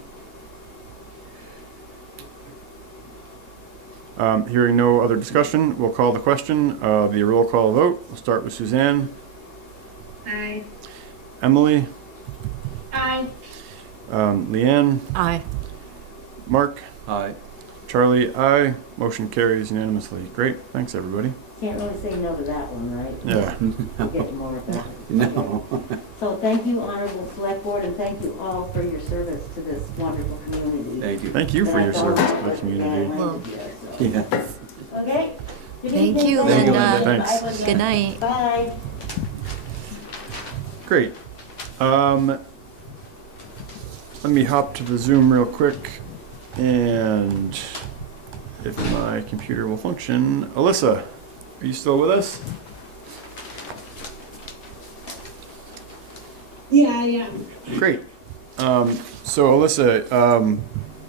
Hearing no other discussion, we'll call the question, the roll call vote. We'll start with Suzanne, Aye. Emily, Aye. Leanne, Aye. Mark, Aye. Charlie, aye. Motion carries unanimously. Great, thanks everybody. Can't really say no to that one, right? Yeah. We'll get more of that. No. So thank you, Honorable Select Board, and thank you all for your service to this wonderful community. Thank you. Thank you for your And I thought service to it the was community. bad Well, language here, so. Yes. Okay? Good Thank evening, you, folks. Linda. Thanks. Bye, Linda. Good night. Bye. Great. Let me hop to the Zoom real quick, and if my computer will function. Alyssa, are you still with us? Yeah, I am. Great. So Alyssa,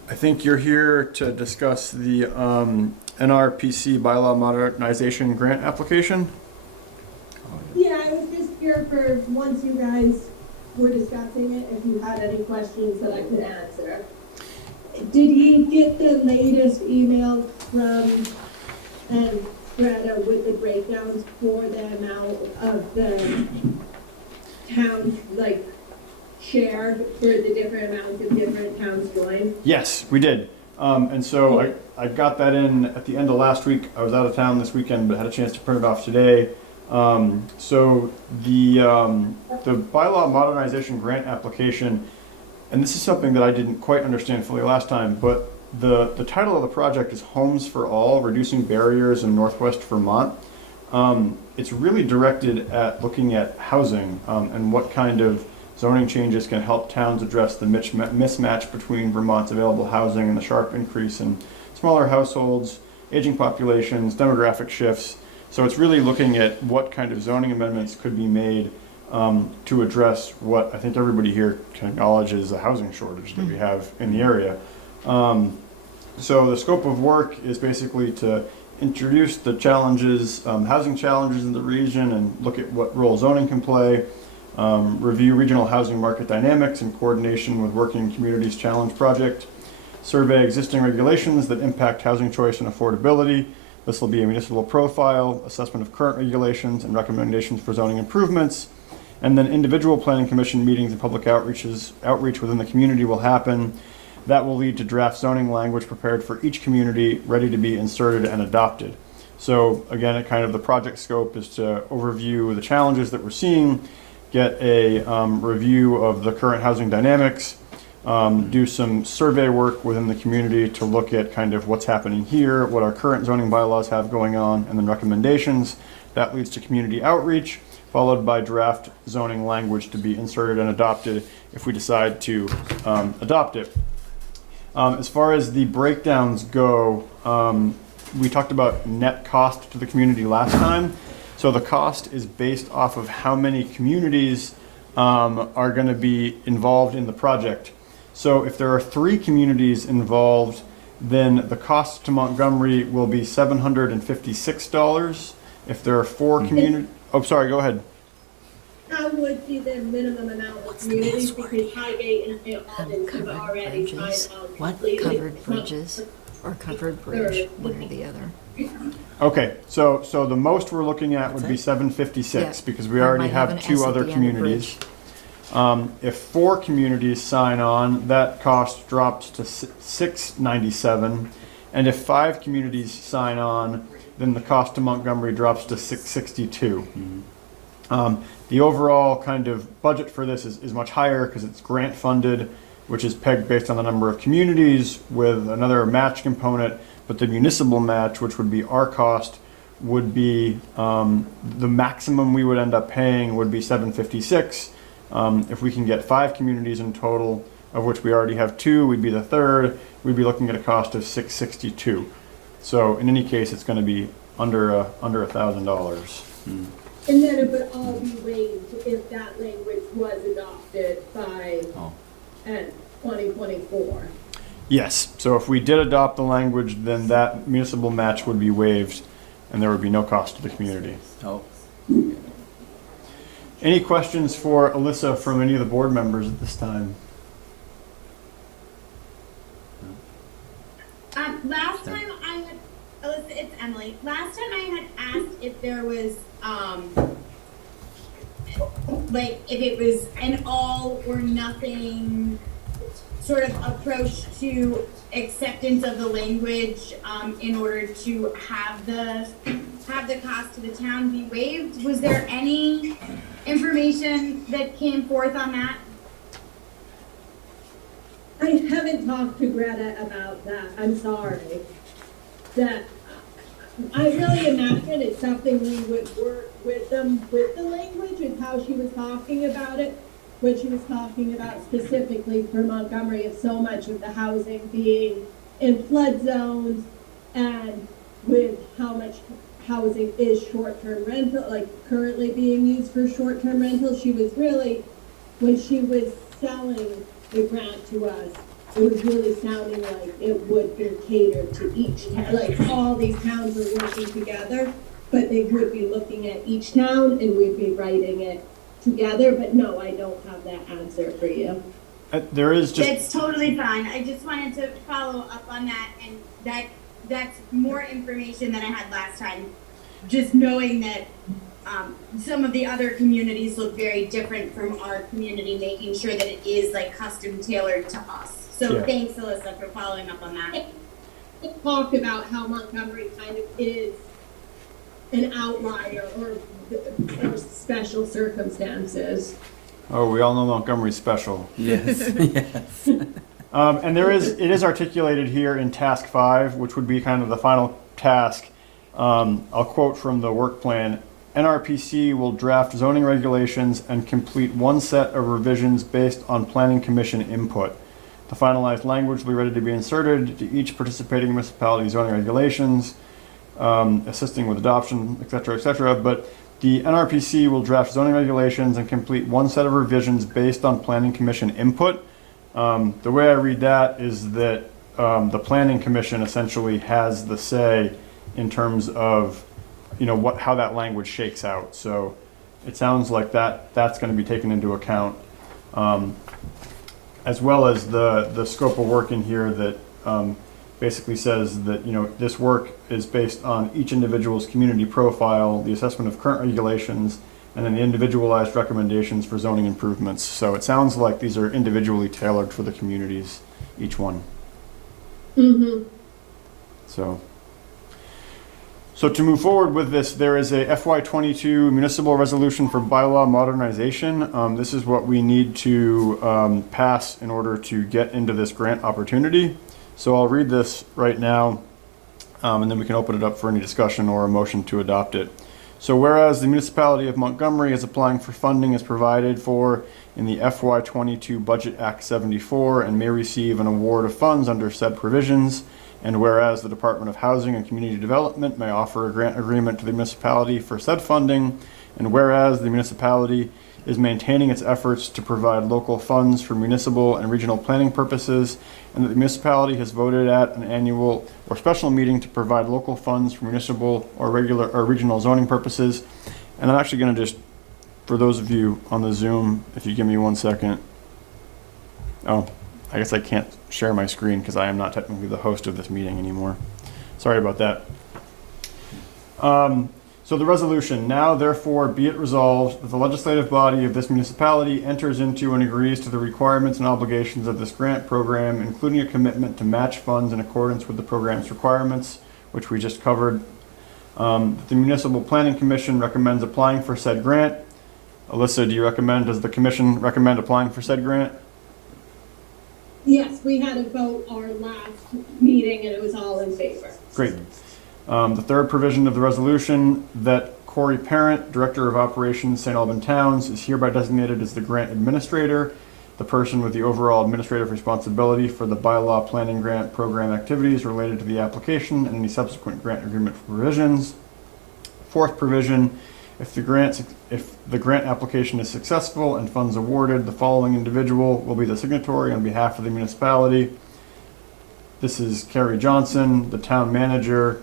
I think you're here to discuss the NRPC Bylaw Modernization Grant application. Yeah, I was just here for, once you guys were discussing it, if you had any questions that I could answer. Did you get the latest email from Greta with the breakdowns for the amount of the town, like, share for the different amounts of different towns joined? Yes, we did. And so I got that in at the end of last week. I was out of town this weekend, but had a chance to print it off today. So the bylaw modernization grant application, and this is something that I didn't quite understand fully last time, but the title of the project is Homes for All, Reducing Barriers in Northwest Vermont. It's really directed at looking at housing and what kind of zoning changes can help towns address the mismatch between Vermont's available housing and the sharp increase in smaller households, aging populations, demographic shifts. So it's really looking at what kind of zoning amendments could be made to address what I think everybody here can acknowledge is a housing shortage that we have in the area. So the scope of work is basically to introduce the challenges, housing challenges in the region, and look at what role zoning can play. Review regional housing market dynamics in coordination with Working Communities Challenge Project. Survey existing regulations that impact housing choice and affordability. This will be a municipal profile, assessment of current regulations, and recommendations for zoning improvements. And then individual planning commission meetings and public outreach within the community will happen. That will lead to draft zoning language prepared for each community, ready to be inserted and adopted. So again, kind of the project scope is to overview the challenges that we're seeing, get a review of the current housing dynamics, do some survey work within the community to look at kind of what's happening here, what our current zoning bylaws have going on, and then recommendations. That leads to community outreach, followed by draft zoning language to be inserted and adopted if we decide to adopt it. As far as the breakdowns go, we talked about net cost to the community last time. So the cost is based off of how many communities are going to be involved in the project. So if there are 3 communities involved, then the cost to Montgomery will be $756. If there are 4 communities, oh, sorry, go ahead. How would be the minimum amount of communities, because Highgate and Alden have Covered already bridges. signed on What completely. covered bridges or covered bridge, one or the other? Okay, so the most we're looking at would be 756 Yeah. because we I already might have have an 2 S at other the end of communities. If 4 communities sign on, that cost drops to $697, and if 5 communities sign on, then the cost to Montgomery drops to $662. The overall kind of budget for this is much higher because it's grant funded, which is pegged based on the number of communities with another match component. But the municipal match, which would be our cost, would be the maximum we would end up paying would be $756. If we can get 5 communities in total, of which we already have 2, we'd be the third. We'd be looking at a cost of $662. So in any case, it's going to be under $1,000. And then it would all be waived if that language was adopted by 2024. Yes. So if we did adopt the language, then that municipal match would be waived, and there would be no cost to the community. Oh. Any questions for Alyssa from any of the board members at this time? Last time I had, Alyssa, it's Emily. Last time I had asked if there was, like, if it was an all or nothing sort of approach to acceptance of the language, in order to have the cost to the town be waived. Was there any information that came forth on that? I haven't talked to Greta about that, I'm sorry. That, I really imagine it's something we would work with them, with the language and how she was talking about it, when she was talking about specifically for Montgomery of so much of the housing being in flood zones and with how much housing is short-term rental, like currently being used for short-term rental. She was really, when she was selling the grant to us, it was really sounding like it would be catered to each town, like all these towns are working together, but they would be looking at each town and we'd be writing it together. But no, I don't have that answer for you. There is just... That's totally fine. I just wanted to follow up on that, and that's more information than I had last time. Just knowing that some of the other communities look very different from our community, making sure that it is like custom tailored to us. So Yeah. thanks, Alyssa, for following up on that. Talk about how Montgomery kind of is an outlier or special circumstances. Oh, we all know Montgomery's special. Yes, yes. And it is articulated here in task 5, which would be kind of the final task. I'll quote from the work plan. NRPC will draft zoning regulations and complete one set of revisions based on planning commission input. The finalized language will be ready to be inserted to each participating municipality zoning regulations, assisting with adoption, et cetera, but the NRPC will draft zoning regulations and complete one set of revisions based on planning commission input. The way I read that is that the planning commission essentially has the say in terms of, how that language shakes out. So it sounds like that's going to be taken into account, as well as the scope of work in here that basically says that this work is based on each individual's community profile, the assessment of current regulations, and then the individualized recommendations for zoning improvements. So it sounds like these are individually tailored for the communities, each one. Mm-hmm. So to move forward with this, there is a FY22 municipal resolution for bylaw modernization. This is what we need to pass in order to get into this grant opportunity. So I'll read this right now, and then we can open it up for any discussion or a motion to adopt it. So whereas the municipality of Montgomery is applying for funding as provided for in the FY22 Budget Act 74 and may receive an award of funds under said provisions, and whereas the Department of Housing and Community Development may offer a grant agreement to the municipality for said funding, and whereas the municipality is maintaining its efforts to provide local funds for municipal and regional planning purposes, and that the municipality has voted at an annual or special meeting to provide local funds for municipal or regular or regional zoning purposes. And I'm actually going to just, for those of you on the Zoom, if you give me 1 second. Oh, I guess I can't share my screen because I am not technically the host of this meeting anymore. Sorry about that. So the resolution, now therefore be it resolved that the legislative body of this municipality enters into and agrees to the requirements and obligations of this grant program, including a commitment to match funds in accordance with the program's requirements, which we just covered. That the Municipal Planning Commission recommends applying for said grant. Alyssa, does the commission recommend applying for said grant? Yes, we had a vote our last meeting and it was all in favor. Great. The third provision of the resolution, that Corey Parent, Director of Operations, St. Albans Towns, is hereby designated as the grant administrator, the person with the overall administrative responsibility for the bylaw planning grant program activities related to the application and any subsequent grant agreement provisions. Fourth provision, if the grant application is successful and funds awarded, the following individual will be the signatory on behalf of the municipality. This is Carrie Johnson, the town manager,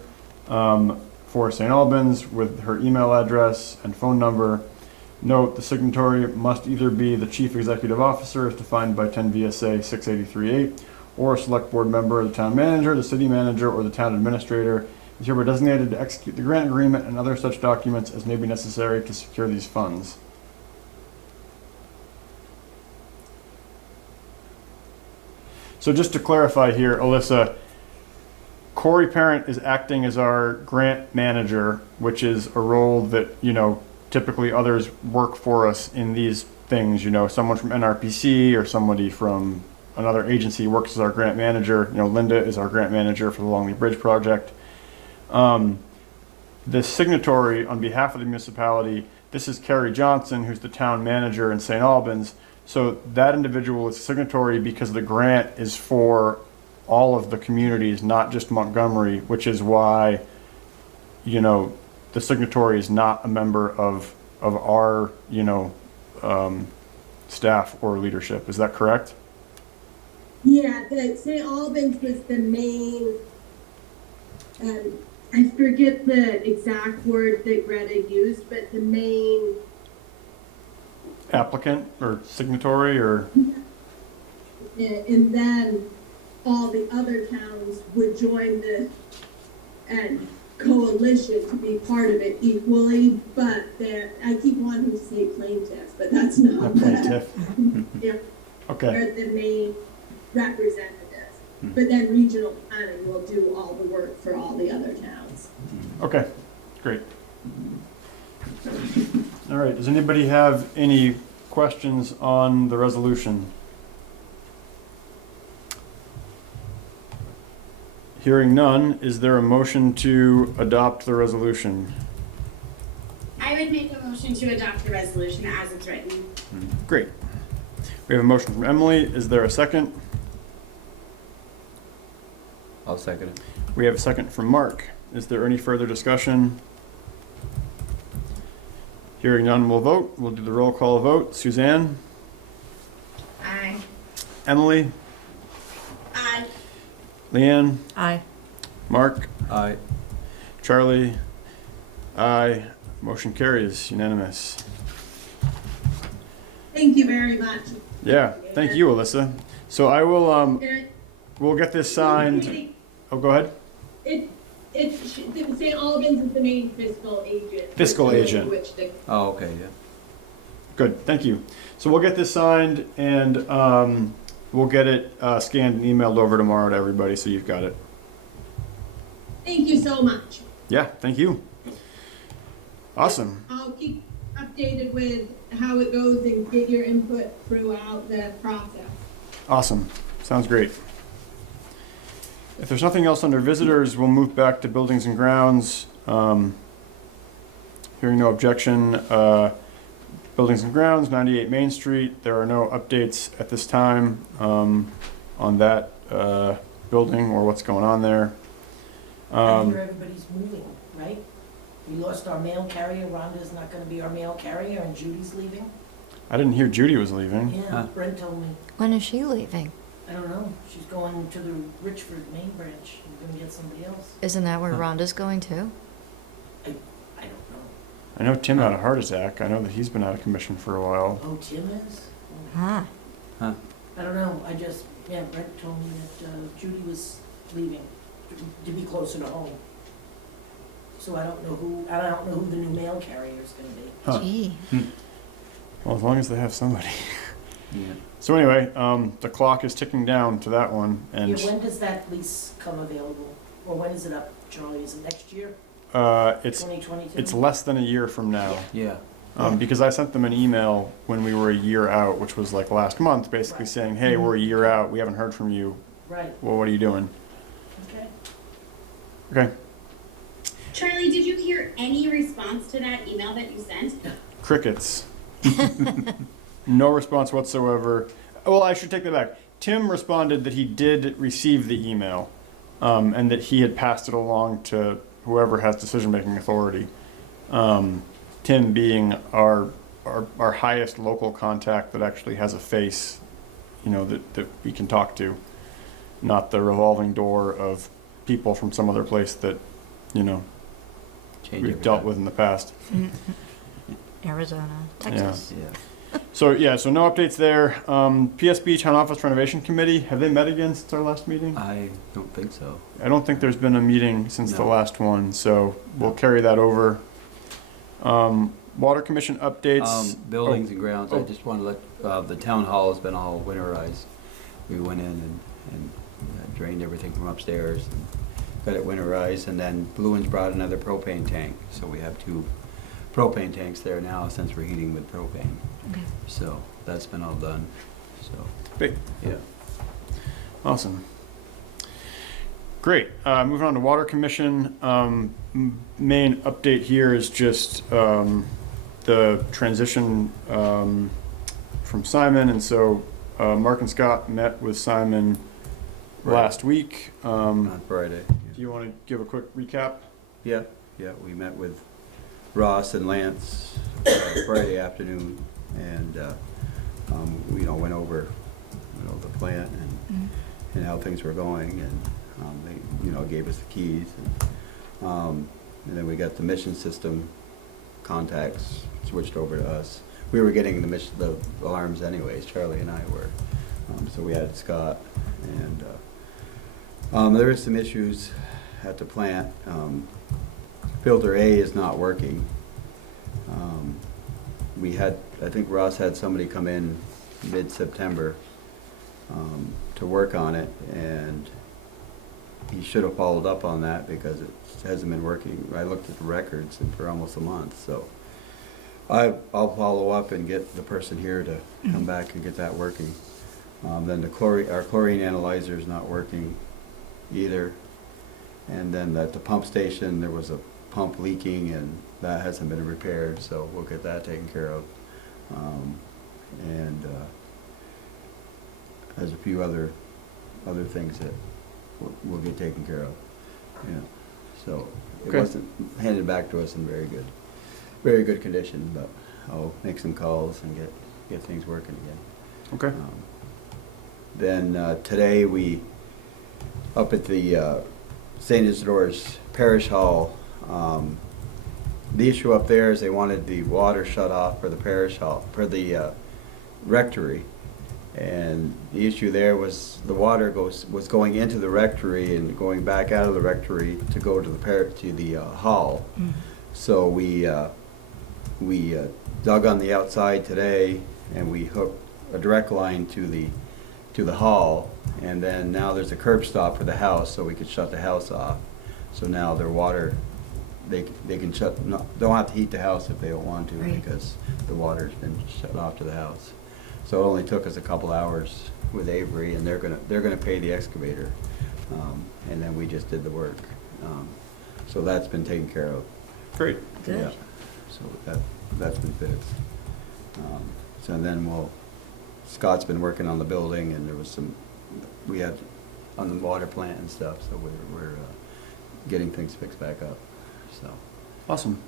for St. Albans, with her email address and phone number. Note, the signatory must either be the chief executive officer as defined by 10 VSA 683-8, or a select board member, the town manager, the city manager, or the town administrator is hereby designated to execute the grant agreement and other such documents as may be necessary to secure these funds. So just to clarify here, Alyssa, Corey Parent is acting as our grant manager, which is a role that, typically others work for us in these things. Someone from NRPC or somebody from another agency works as our grant manager. Linda is our grant manager for the Longley Bridge project. The signatory on behalf of the municipality, this is Carrie Johnson, who's the town manager in St. Albans. So that individual is signatory because the grant is for all of the communities, not just Montgomery, which is why, the signatory is not a member of our, staff or leadership. Is that correct? Yeah, the St. Albans was the main, I forget the exact word that Greta used, but the main Applicant or signatory or? and then all the other towns would join and coalition to be part of it equally, but I keep wanting to say plaintiff, but that's not Plaintiff. Yeah, Okay, they're the main representatives. But then regional planning will do all the work for all the other towns. okay, great. All right, does anybody have any questions on the resolution? Hearing none, is there a motion to adopt the resolution? I would make a motion to adopt the resolution as it's written. Great. We have a motion from Emily. Is there a second? I'll second it. We have a second from Mark. Is there any further discussion? Hearing none, we'll vote. We'll do the roll call vote. Suzanne? Aye. Emily? Aye. Leanne? Aye. Mark? Aye. Charlie? Aye. Motion carries unanimous. Thank you very much. Yeah, thank you, Alyssa. So I will, It- we'll get this signed. Oh, go ahead. St. Albans is the main fiscal agent. Fiscal agent. Which the Oh, okay, yeah. Good, thank you. So we'll get this signed and we'll get it scanned and emailed over tomorrow to everybody so you've got it. Thank you so much. Yeah, thank you. Awesome. I'll keep updated with how it goes and get your input throughout the process. Awesome. Sounds great. If there's nothing else under visitors, we'll move back to buildings and grounds. Hearing no objection, buildings and grounds, 98 Main Street. There are no updates at this time on that building or what's going on there. I hear everybody's moving, right? We lost our mail carrier. Rhonda's not gonna be our mail carrier and Judy's leaving. I didn't hear Judy was leaving. Yeah, Huh. Brent told me. When is she leaving? I don't know. She's going to the Richford main branch. We're gonna get somebody else. Isn't that where Huh. Rhonda's going too? I don't know. I know Tim had a heart attack. I know that he's been out of commission for a while. Oh, Tim is? Oh. Huh. I don't know. Brent told me that Judy was leaving to be closer to home. So I don't know who the new mail carrier is gonna be. Huh. Gee. Well, as long as they have somebody. Yeah. So anyway, the clock is ticking down to that one, and Yeah, when does that lease come available? Or when is it up, Charlie? Is it next year? it's 2022? it's less than a year from now. Yeah. Because I sent them an email when we were a year out, which was like last month, basically Right. saying, "Hey, we're a year out. We haven't heard from you. Right, Well, what are you doing?" okay. Okay. Charlie, did you hear any response to that email that you sent? Crickets. No response whatsoever. Well, I should take that back. Tim responded that he did receive the email, and that he had passed it along to whoever has decision-making authority. Tim being our highest local contact that actually has a face, that we can talk to, not the revolving door of people from some other place that, Change we've every dealt time. with in the past. Arizona, Texas. Yeah. So no updates there. PSB Town Office Renovation Committee, have they met again since our last meeting? I don't think so. I don't think there's been a meeting since the No. last one, so we'll carry that over. Water Commission updates. Buildings and grounds, I Oh. just want to let, the town hall has been all winterized. We went in and drained everything from upstairs and got it winterized, and then Blue One's brought another propane tank, so we have 2 propane tanks there now since we're heating with propane. Okay. So that's been all done, so, Big. yeah. Awesome. Great. Moving on to Water Commission. Main update here is just the transition from Simon, and so Mark and Scott met with Simon last week. On Friday. Do you want to give a quick recap? Yeah, we met with Ross and Lance Friday afternoon, and went over the plant and how things were going, and they gave us the keys, and then we got the mission system contacts switched over to us. We were getting the alarms anyways. Charlie and I were, so we had Scott, and there is some issues at the plant. filter A is not working. I think Ross had somebody come in mid-September to work on it, and he should have followed up on that because it hasn't been working. I looked at the records and for almost a month, so I'll follow up and get the person here to come back and get that working. Then our chlorine analyzer is not working either. And then at the pump station, there was a pump leaking, and that hasn't been repaired, so we'll get that taken care of. There's a few other things that we'll get taken care of. Yeah. So it Okay. wasn't handed back to us in very good condition, but I'll make some calls and get things working again. Okay. Then today up at the St. Isidore's Parish Hall, the issue up there is they wanted the water shut off for the parish hall, for the rectory. And the issue there was the water was going into the rectory and going back out of the rectory to go to the hall. So we dug on the outside today, and we hooked a direct line to the hall, and then now there's a curb stop for the house, so we could shut the house off. So now their water, they can don't have to heat the house if they don't want to, Right. because the water's been shut off to the house. So it only took us a couple hours with Avery, and they're gonna pay the excavator, and then we just did the work. So that's been taken care of. Great. Good. Yeah. So that's been fixed. So then Scott's been working on the building, and we had on the water plant and stuff, so we're getting things fixed back up. So, Awesome.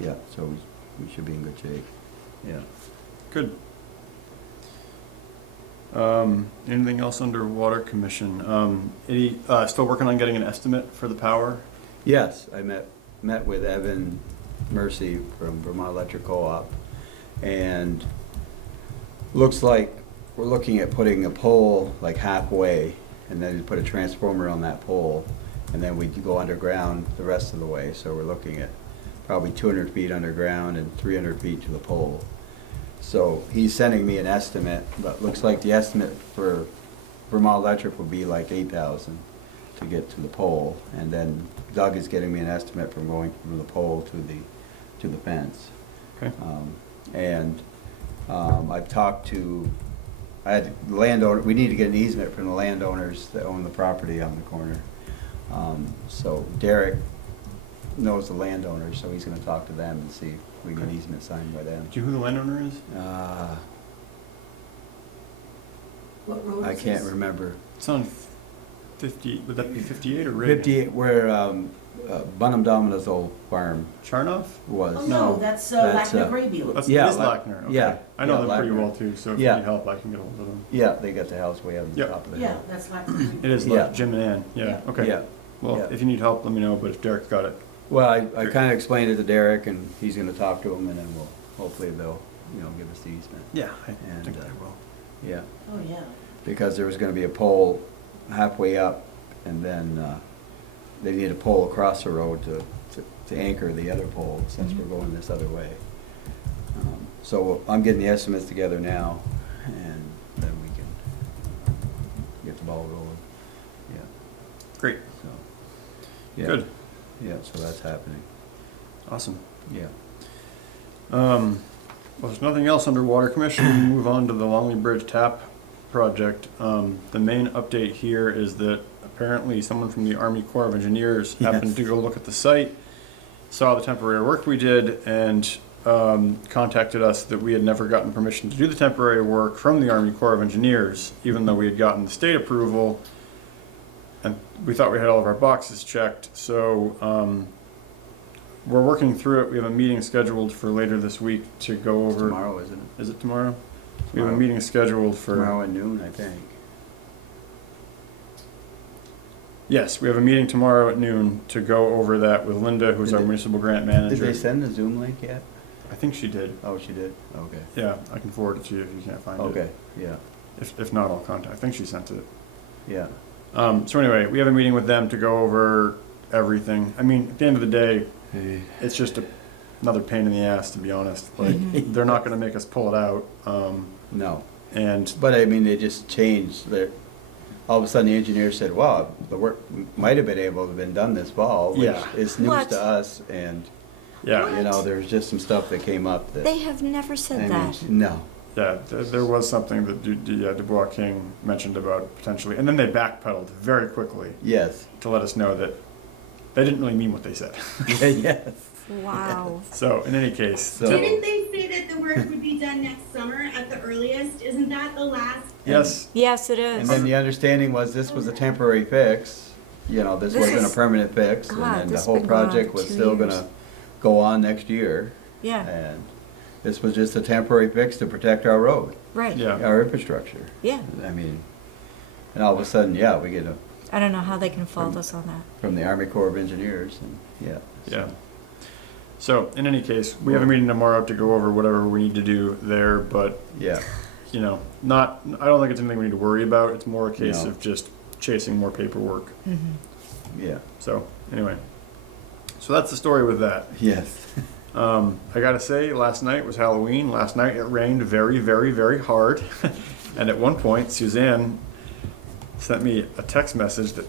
yeah, so we should be in good shape. Yeah. Good. Anything else under Water Commission? Still working on getting an estimate for the power? Yes, I met with Evan Mercy from Vermont Electric Co-op, and looks like we're looking at putting a pole like halfway, and then put a transformer on that pole, and then we'd go underground the rest of the way. So we're looking at probably 200 feet underground and 300 feet to the pole. So he's sending me an estimate, but looks like the estimate for Vermont Electric would be like $8,000 to get to the pole, and then Doug is getting me an estimate from going from the pole to the fence. Okay. I've talked to, I had the landowner, we need to get an easement from the landowners that own the property on the corner. So Derek knows the landowners, so he's gonna talk to them and see if we can get an easement signed by them. Do you know who the landowner is? What road I is can't this? remember. It's on 50, would that be 58 or Reagan? 58, where Bunham Domino's old farm Charnoff? was. Oh, No, no, that's that's, Lackner Graybeal. That's Yeah, it is Lackner. Okay. yeah, I know yeah, them pretty Lackner. well too, so if Yeah. you need help, I can get a hold of them. Yeah, they got the house way up on the Yep. top of the Yeah, hill. that's Lackner. It is Yeah. Jim and Ann. Yeah. Yeah. Okay. Yeah. Well, Yeah. if you need help, let me know. But if Derek's got it, Well, I kind of explained it to Derek, and he's gonna talk to him, and then hopefully they'll, give us the easement. yeah, I And, think they will. Yeah, Oh, yeah. because there was gonna be a pole halfway up, and then, they need a pole across the road to anchor the other pole, since we're going this other way. So I'm getting the estimates together now, and then we can get the ball rolling. Yeah, Great. so. Yeah. Good. Yeah, so that's happening. Awesome. Yeah. Well, there's nothing else under Water Commission. We move on to the Longley Bridge tap project. The main update here is that apparently someone from the Army Corps of Engineers happened to go look at the site, saw the temporary work we did, and contacted us that we had never gotten permission to do the temporary work from the Army Corps of Engineers, even though we had gotten the state approval, and we thought we had all of our boxes checked. So we're working through it. We have a meeting scheduled for later this week to go over. Tomorrow, isn't it? Is it tomorrow? We have a Tomorrow. meeting scheduled for. Tomorrow at noon, I think. Yes, we have a meeting tomorrow at noon to go over that with Linda, who's Did our they- municipal grant Did manager. they send the Zoom link yet? I think she did. Oh, she did? Okay. Yeah, I can forward it to you if you can't find it. Okay, yeah, If not, I'll contact. I think she sent it. yeah. So anyway, we have a meeting with them to go over everything. I mean, at the end of the day, it's just another pain in the ass, to be honest. Like, they're not gonna make us pull it out. No, And, but I mean, they just changed their, all of a sudden the engineer said, wow, the work might have been able to have been done this fall, which Yeah. is news What? to us, and, yeah, you know, there's just some stuff that came up that. They have never I said mean, that. No, yeah, there was something that Dubois King mentioned about potentially, and then they backpedaled very quickly yes, to let us know that they didn't really mean what they said. yes. Wow. So, in any case, So- Didn't they say that the work would be done next summer at the earliest? Isn't that the last? yes, Yes, it And is. then the understanding was this was a temporary fix, you know, this This wasn't a is- permanent fix, and God, then the this whole been going on project for was 2 still years. gonna go on next year, Yeah, and this was just a temporary fix to protect our road, right. yeah. our infrastructure. Yeah. I mean, and all of a sudden, yeah, we get a, I don't know how they can fault us on that. from the Army Corps of Engineers, and, yeah. so- Yeah. So, in any case, we have a meeting tomorrow to go over whatever we need to do there, but, Yeah, you know, I don't think it's anything we need to worry about. It's more a case No. of just chasing more paperwork. yeah, So, anyway. So that's the story with that. yes. I gotta say, last night was Halloween. Last night it rained very, very, very hard. And at one point, Suzanne sent me a text message that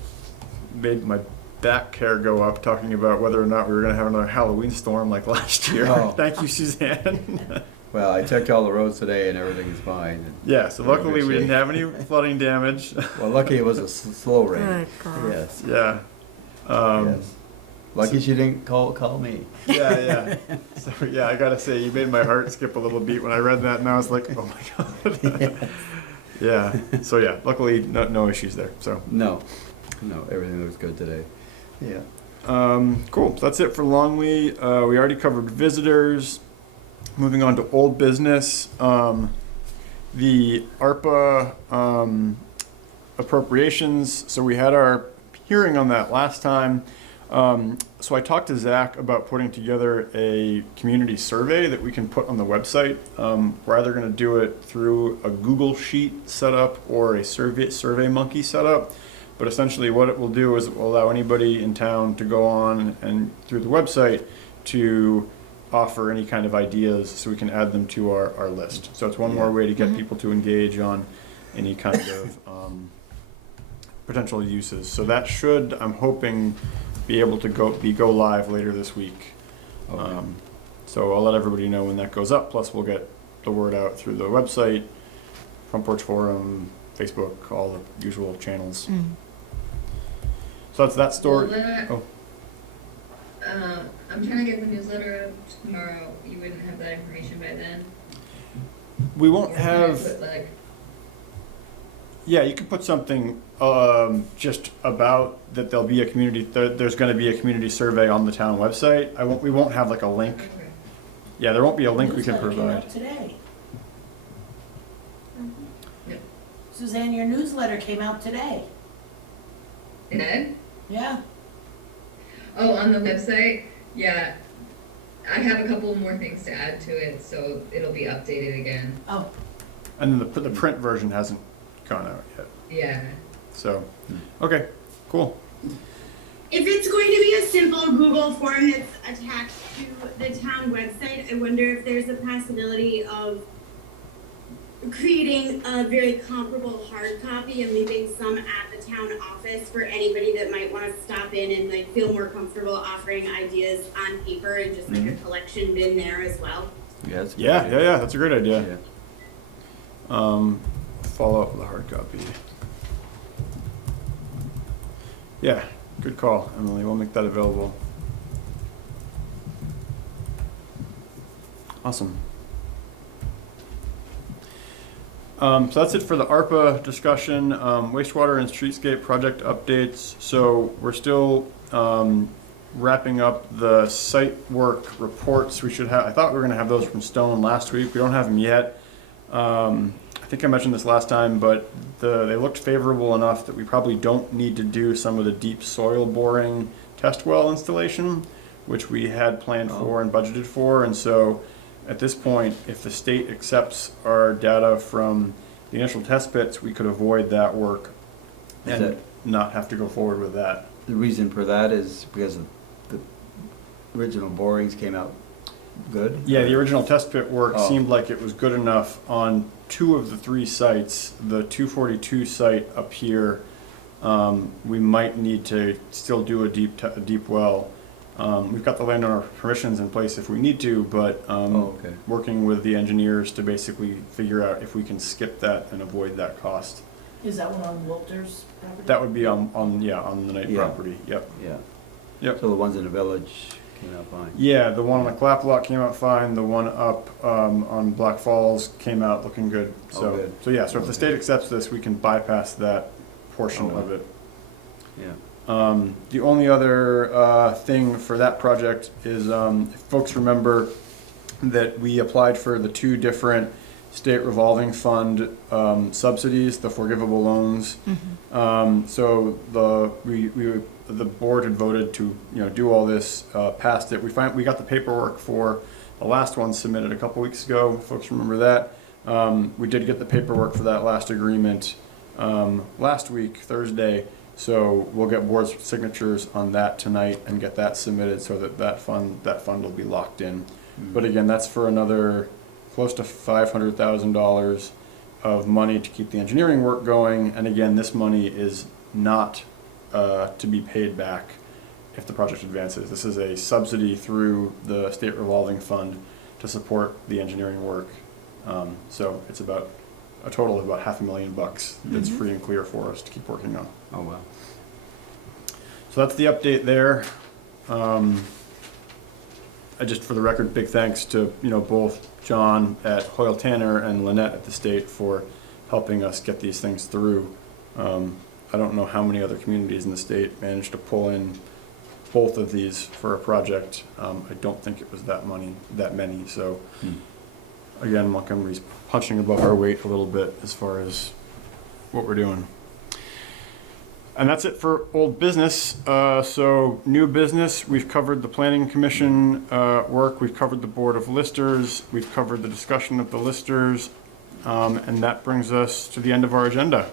made my back hair go up, talking about whether or not we were gonna have another Halloween storm like last year. Oh. Thank you, Suzanne. Well, I checked all the roads today, and everything is fine. and- Yeah, so luckily we didn't shape. have any flooding damage. Well, lucky it was a slow rain. Good God. Yes, Yeah. yes. Lucky she didn't call me. Yeah, yeah. So, yeah, I gotta say, you made my heart skip a little beat when I read that, and I was like, oh my God. Yeah, so yeah, luckily, no issues there, so. No, everything looks good today. Yeah. Cool, so that's it for Longley. We already covered visitors. Moving on to old business. The ARPA appropriations, so we had our hearing on that last time. So I talked to Zach about putting together a community survey that we can put on the website. We're either going to do it through a Google Sheet setup or a Survey Monkey setup. But essentially what it will do is it will allow anybody in town to go on and through the website to offer any kind of ideas so we can add them to our list. So it's one more way to get people to engage on any kind of potential uses. So that should, I'm hoping, be able to go live later this week. Okay. So I'll let everybody know when that goes up, plus we'll get the word out through the website, Front Porch Forum, Facebook, all the usual channels. So that's that story. Well, Oh. I'm trying to get the newsletter out tomorrow. You wouldn't have that information by then? We won't Or can I have, put, like, yeah, you could put something just about that there'll be a community, there's gonna be a community survey on the town website. We won't have like a link. okay. Yeah, there won't be a link we can Newsletter came provide. out today. Yep. Suzanne, your newsletter came out today. Did it? Yeah. Oh, on the website? Yeah. I have a couple more things to add to it, so it'll be updated again. Oh, And the print version hasn't gone out yet. Yeah. So, okay, cool. If it's going to be a simple Google form that's attached to the town website, I wonder if there's a possibility of creating a very comparable hard copy and leaving some at the town office for anybody that might want to stop in and like feel more comfortable offering ideas on paper and just like a collection bin there as well. Yes. Yeah, that's a great idea. Yeah. Follow up with a hard copy. Yeah, good call, Emily. We'll make that available. Awesome. So that's it for the ARPA discussion. Wastewater and Streetscape project updates. So we're still wrapping up the site work reports. We should have, I thought we were going to have those from Stone last week. We don't have them yet. I think I mentioned this last time, but they looked favorable enough that we probably don't need to do some of the deep soil boring test well installation, which we had planned for and budgeted for. And so at this point, if the state accepts our data from the initial test pits, we could avoid that work Is and that- not have to go forward with that. The reason for that is because original borings came out good? Yeah, the original test pit work Oh. seemed like it was good enough on 2 of the 3 sites. The 242 site up here, we might need to still do a deep well. We've got the landowner permissions in place if we need to, but Okay. working with the engineers to basically figure out if we can skip that and avoid that cost. Is that one on Walter's property? That would be on the night Yeah. property. Yep. Yeah. Yep. So the ones in the village came out fine? Yeah, the one on the Clap Lot came out fine. The one up on Black Falls came out looking good. Oh, So, good. so yeah. So if the Okay. state accepts this, we can bypass that portion Oh, of it. Yeah. The only other thing for that project is, if folks remember that we applied for the 2 different state revolving fund subsidies, the forgivable loans. So the board had voted to do all this, passed it. We got the paperwork for the last one submitted a couple weeks ago. Folks remember that? We did get the paperwork for that last agreement last week, Thursday. So we'll get board signatures on that tonight and get that submitted so that fund will be locked in. But again, that's for another close to $500,000 of money to keep the engineering work going. And again, this money is not to be paid back if the project advances. This is a subsidy through the state revolving fund to support the engineering work. So it's about a total of about $500,000 that's free and clear for us to keep working on. Oh, well. So that's the update there. I just, for the record, big thanks to both John at Hoyle Tanner and Lynette at the state for helping us get these things through. I don't know how many other communities in the state managed to pull in both of these for a project. I don't think it was that many. So again, Montgomery's punching above our weight a little bit as far as what we're doing. And that's it for old business. So new business, we've covered the planning commission work, we've covered the board of listers, we've covered the discussion of the listers, and that brings us to the end of our agenda.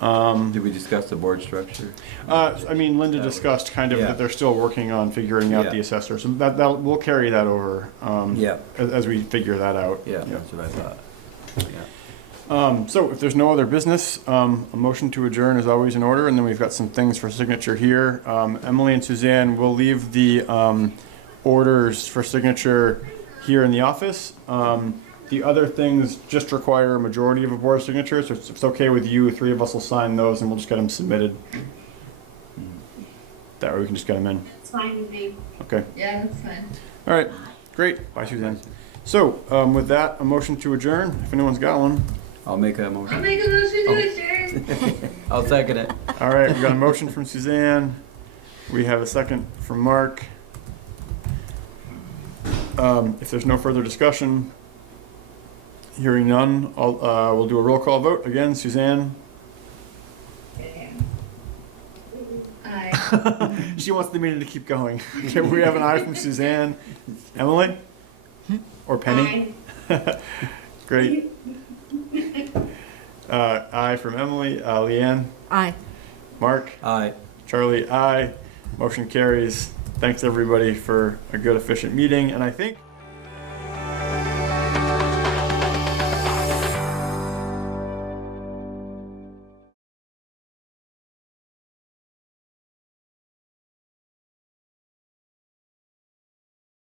Did we discuss the board structure? Linda discussed kind of Yeah. that they're still working on figuring out Yeah. the assessor, so we'll carry that over Yeah. as we figure that out. Yeah, that's what I thought. Yeah. So if there's no other business, a motion to adjourn is always in order, and then we've got some things for signature here. Emily and Suzanne will leave the orders for signature here in the office. The other things just require a majority of a board signature, so if it's okay with you, 3 of us will sign those and we'll just get them submitted. That way we can just get them in. It's fine with me. Okay. Yeah, that's fine. All right. Great. Bye, Suzanne. So with that, a motion to adjourn, if anyone's got one. I'll make a I'll motion. make a motion to adjourn. I'll second it. All right, we got a motion from Suzanne. We have a second from Mark. If there's no further discussion, hearing none, we'll do a roll call vote. Again, Suzanne. Aye. She wants the meeting to keep going. Okay, we have an aye from Suzanne. Emily? Or Penny? Great. Aye from Emily. Leanne? Aye. Mark? Aye. Charlie? Aye. Motion carries. Thanks everybody for a good, efficient meeting. And I think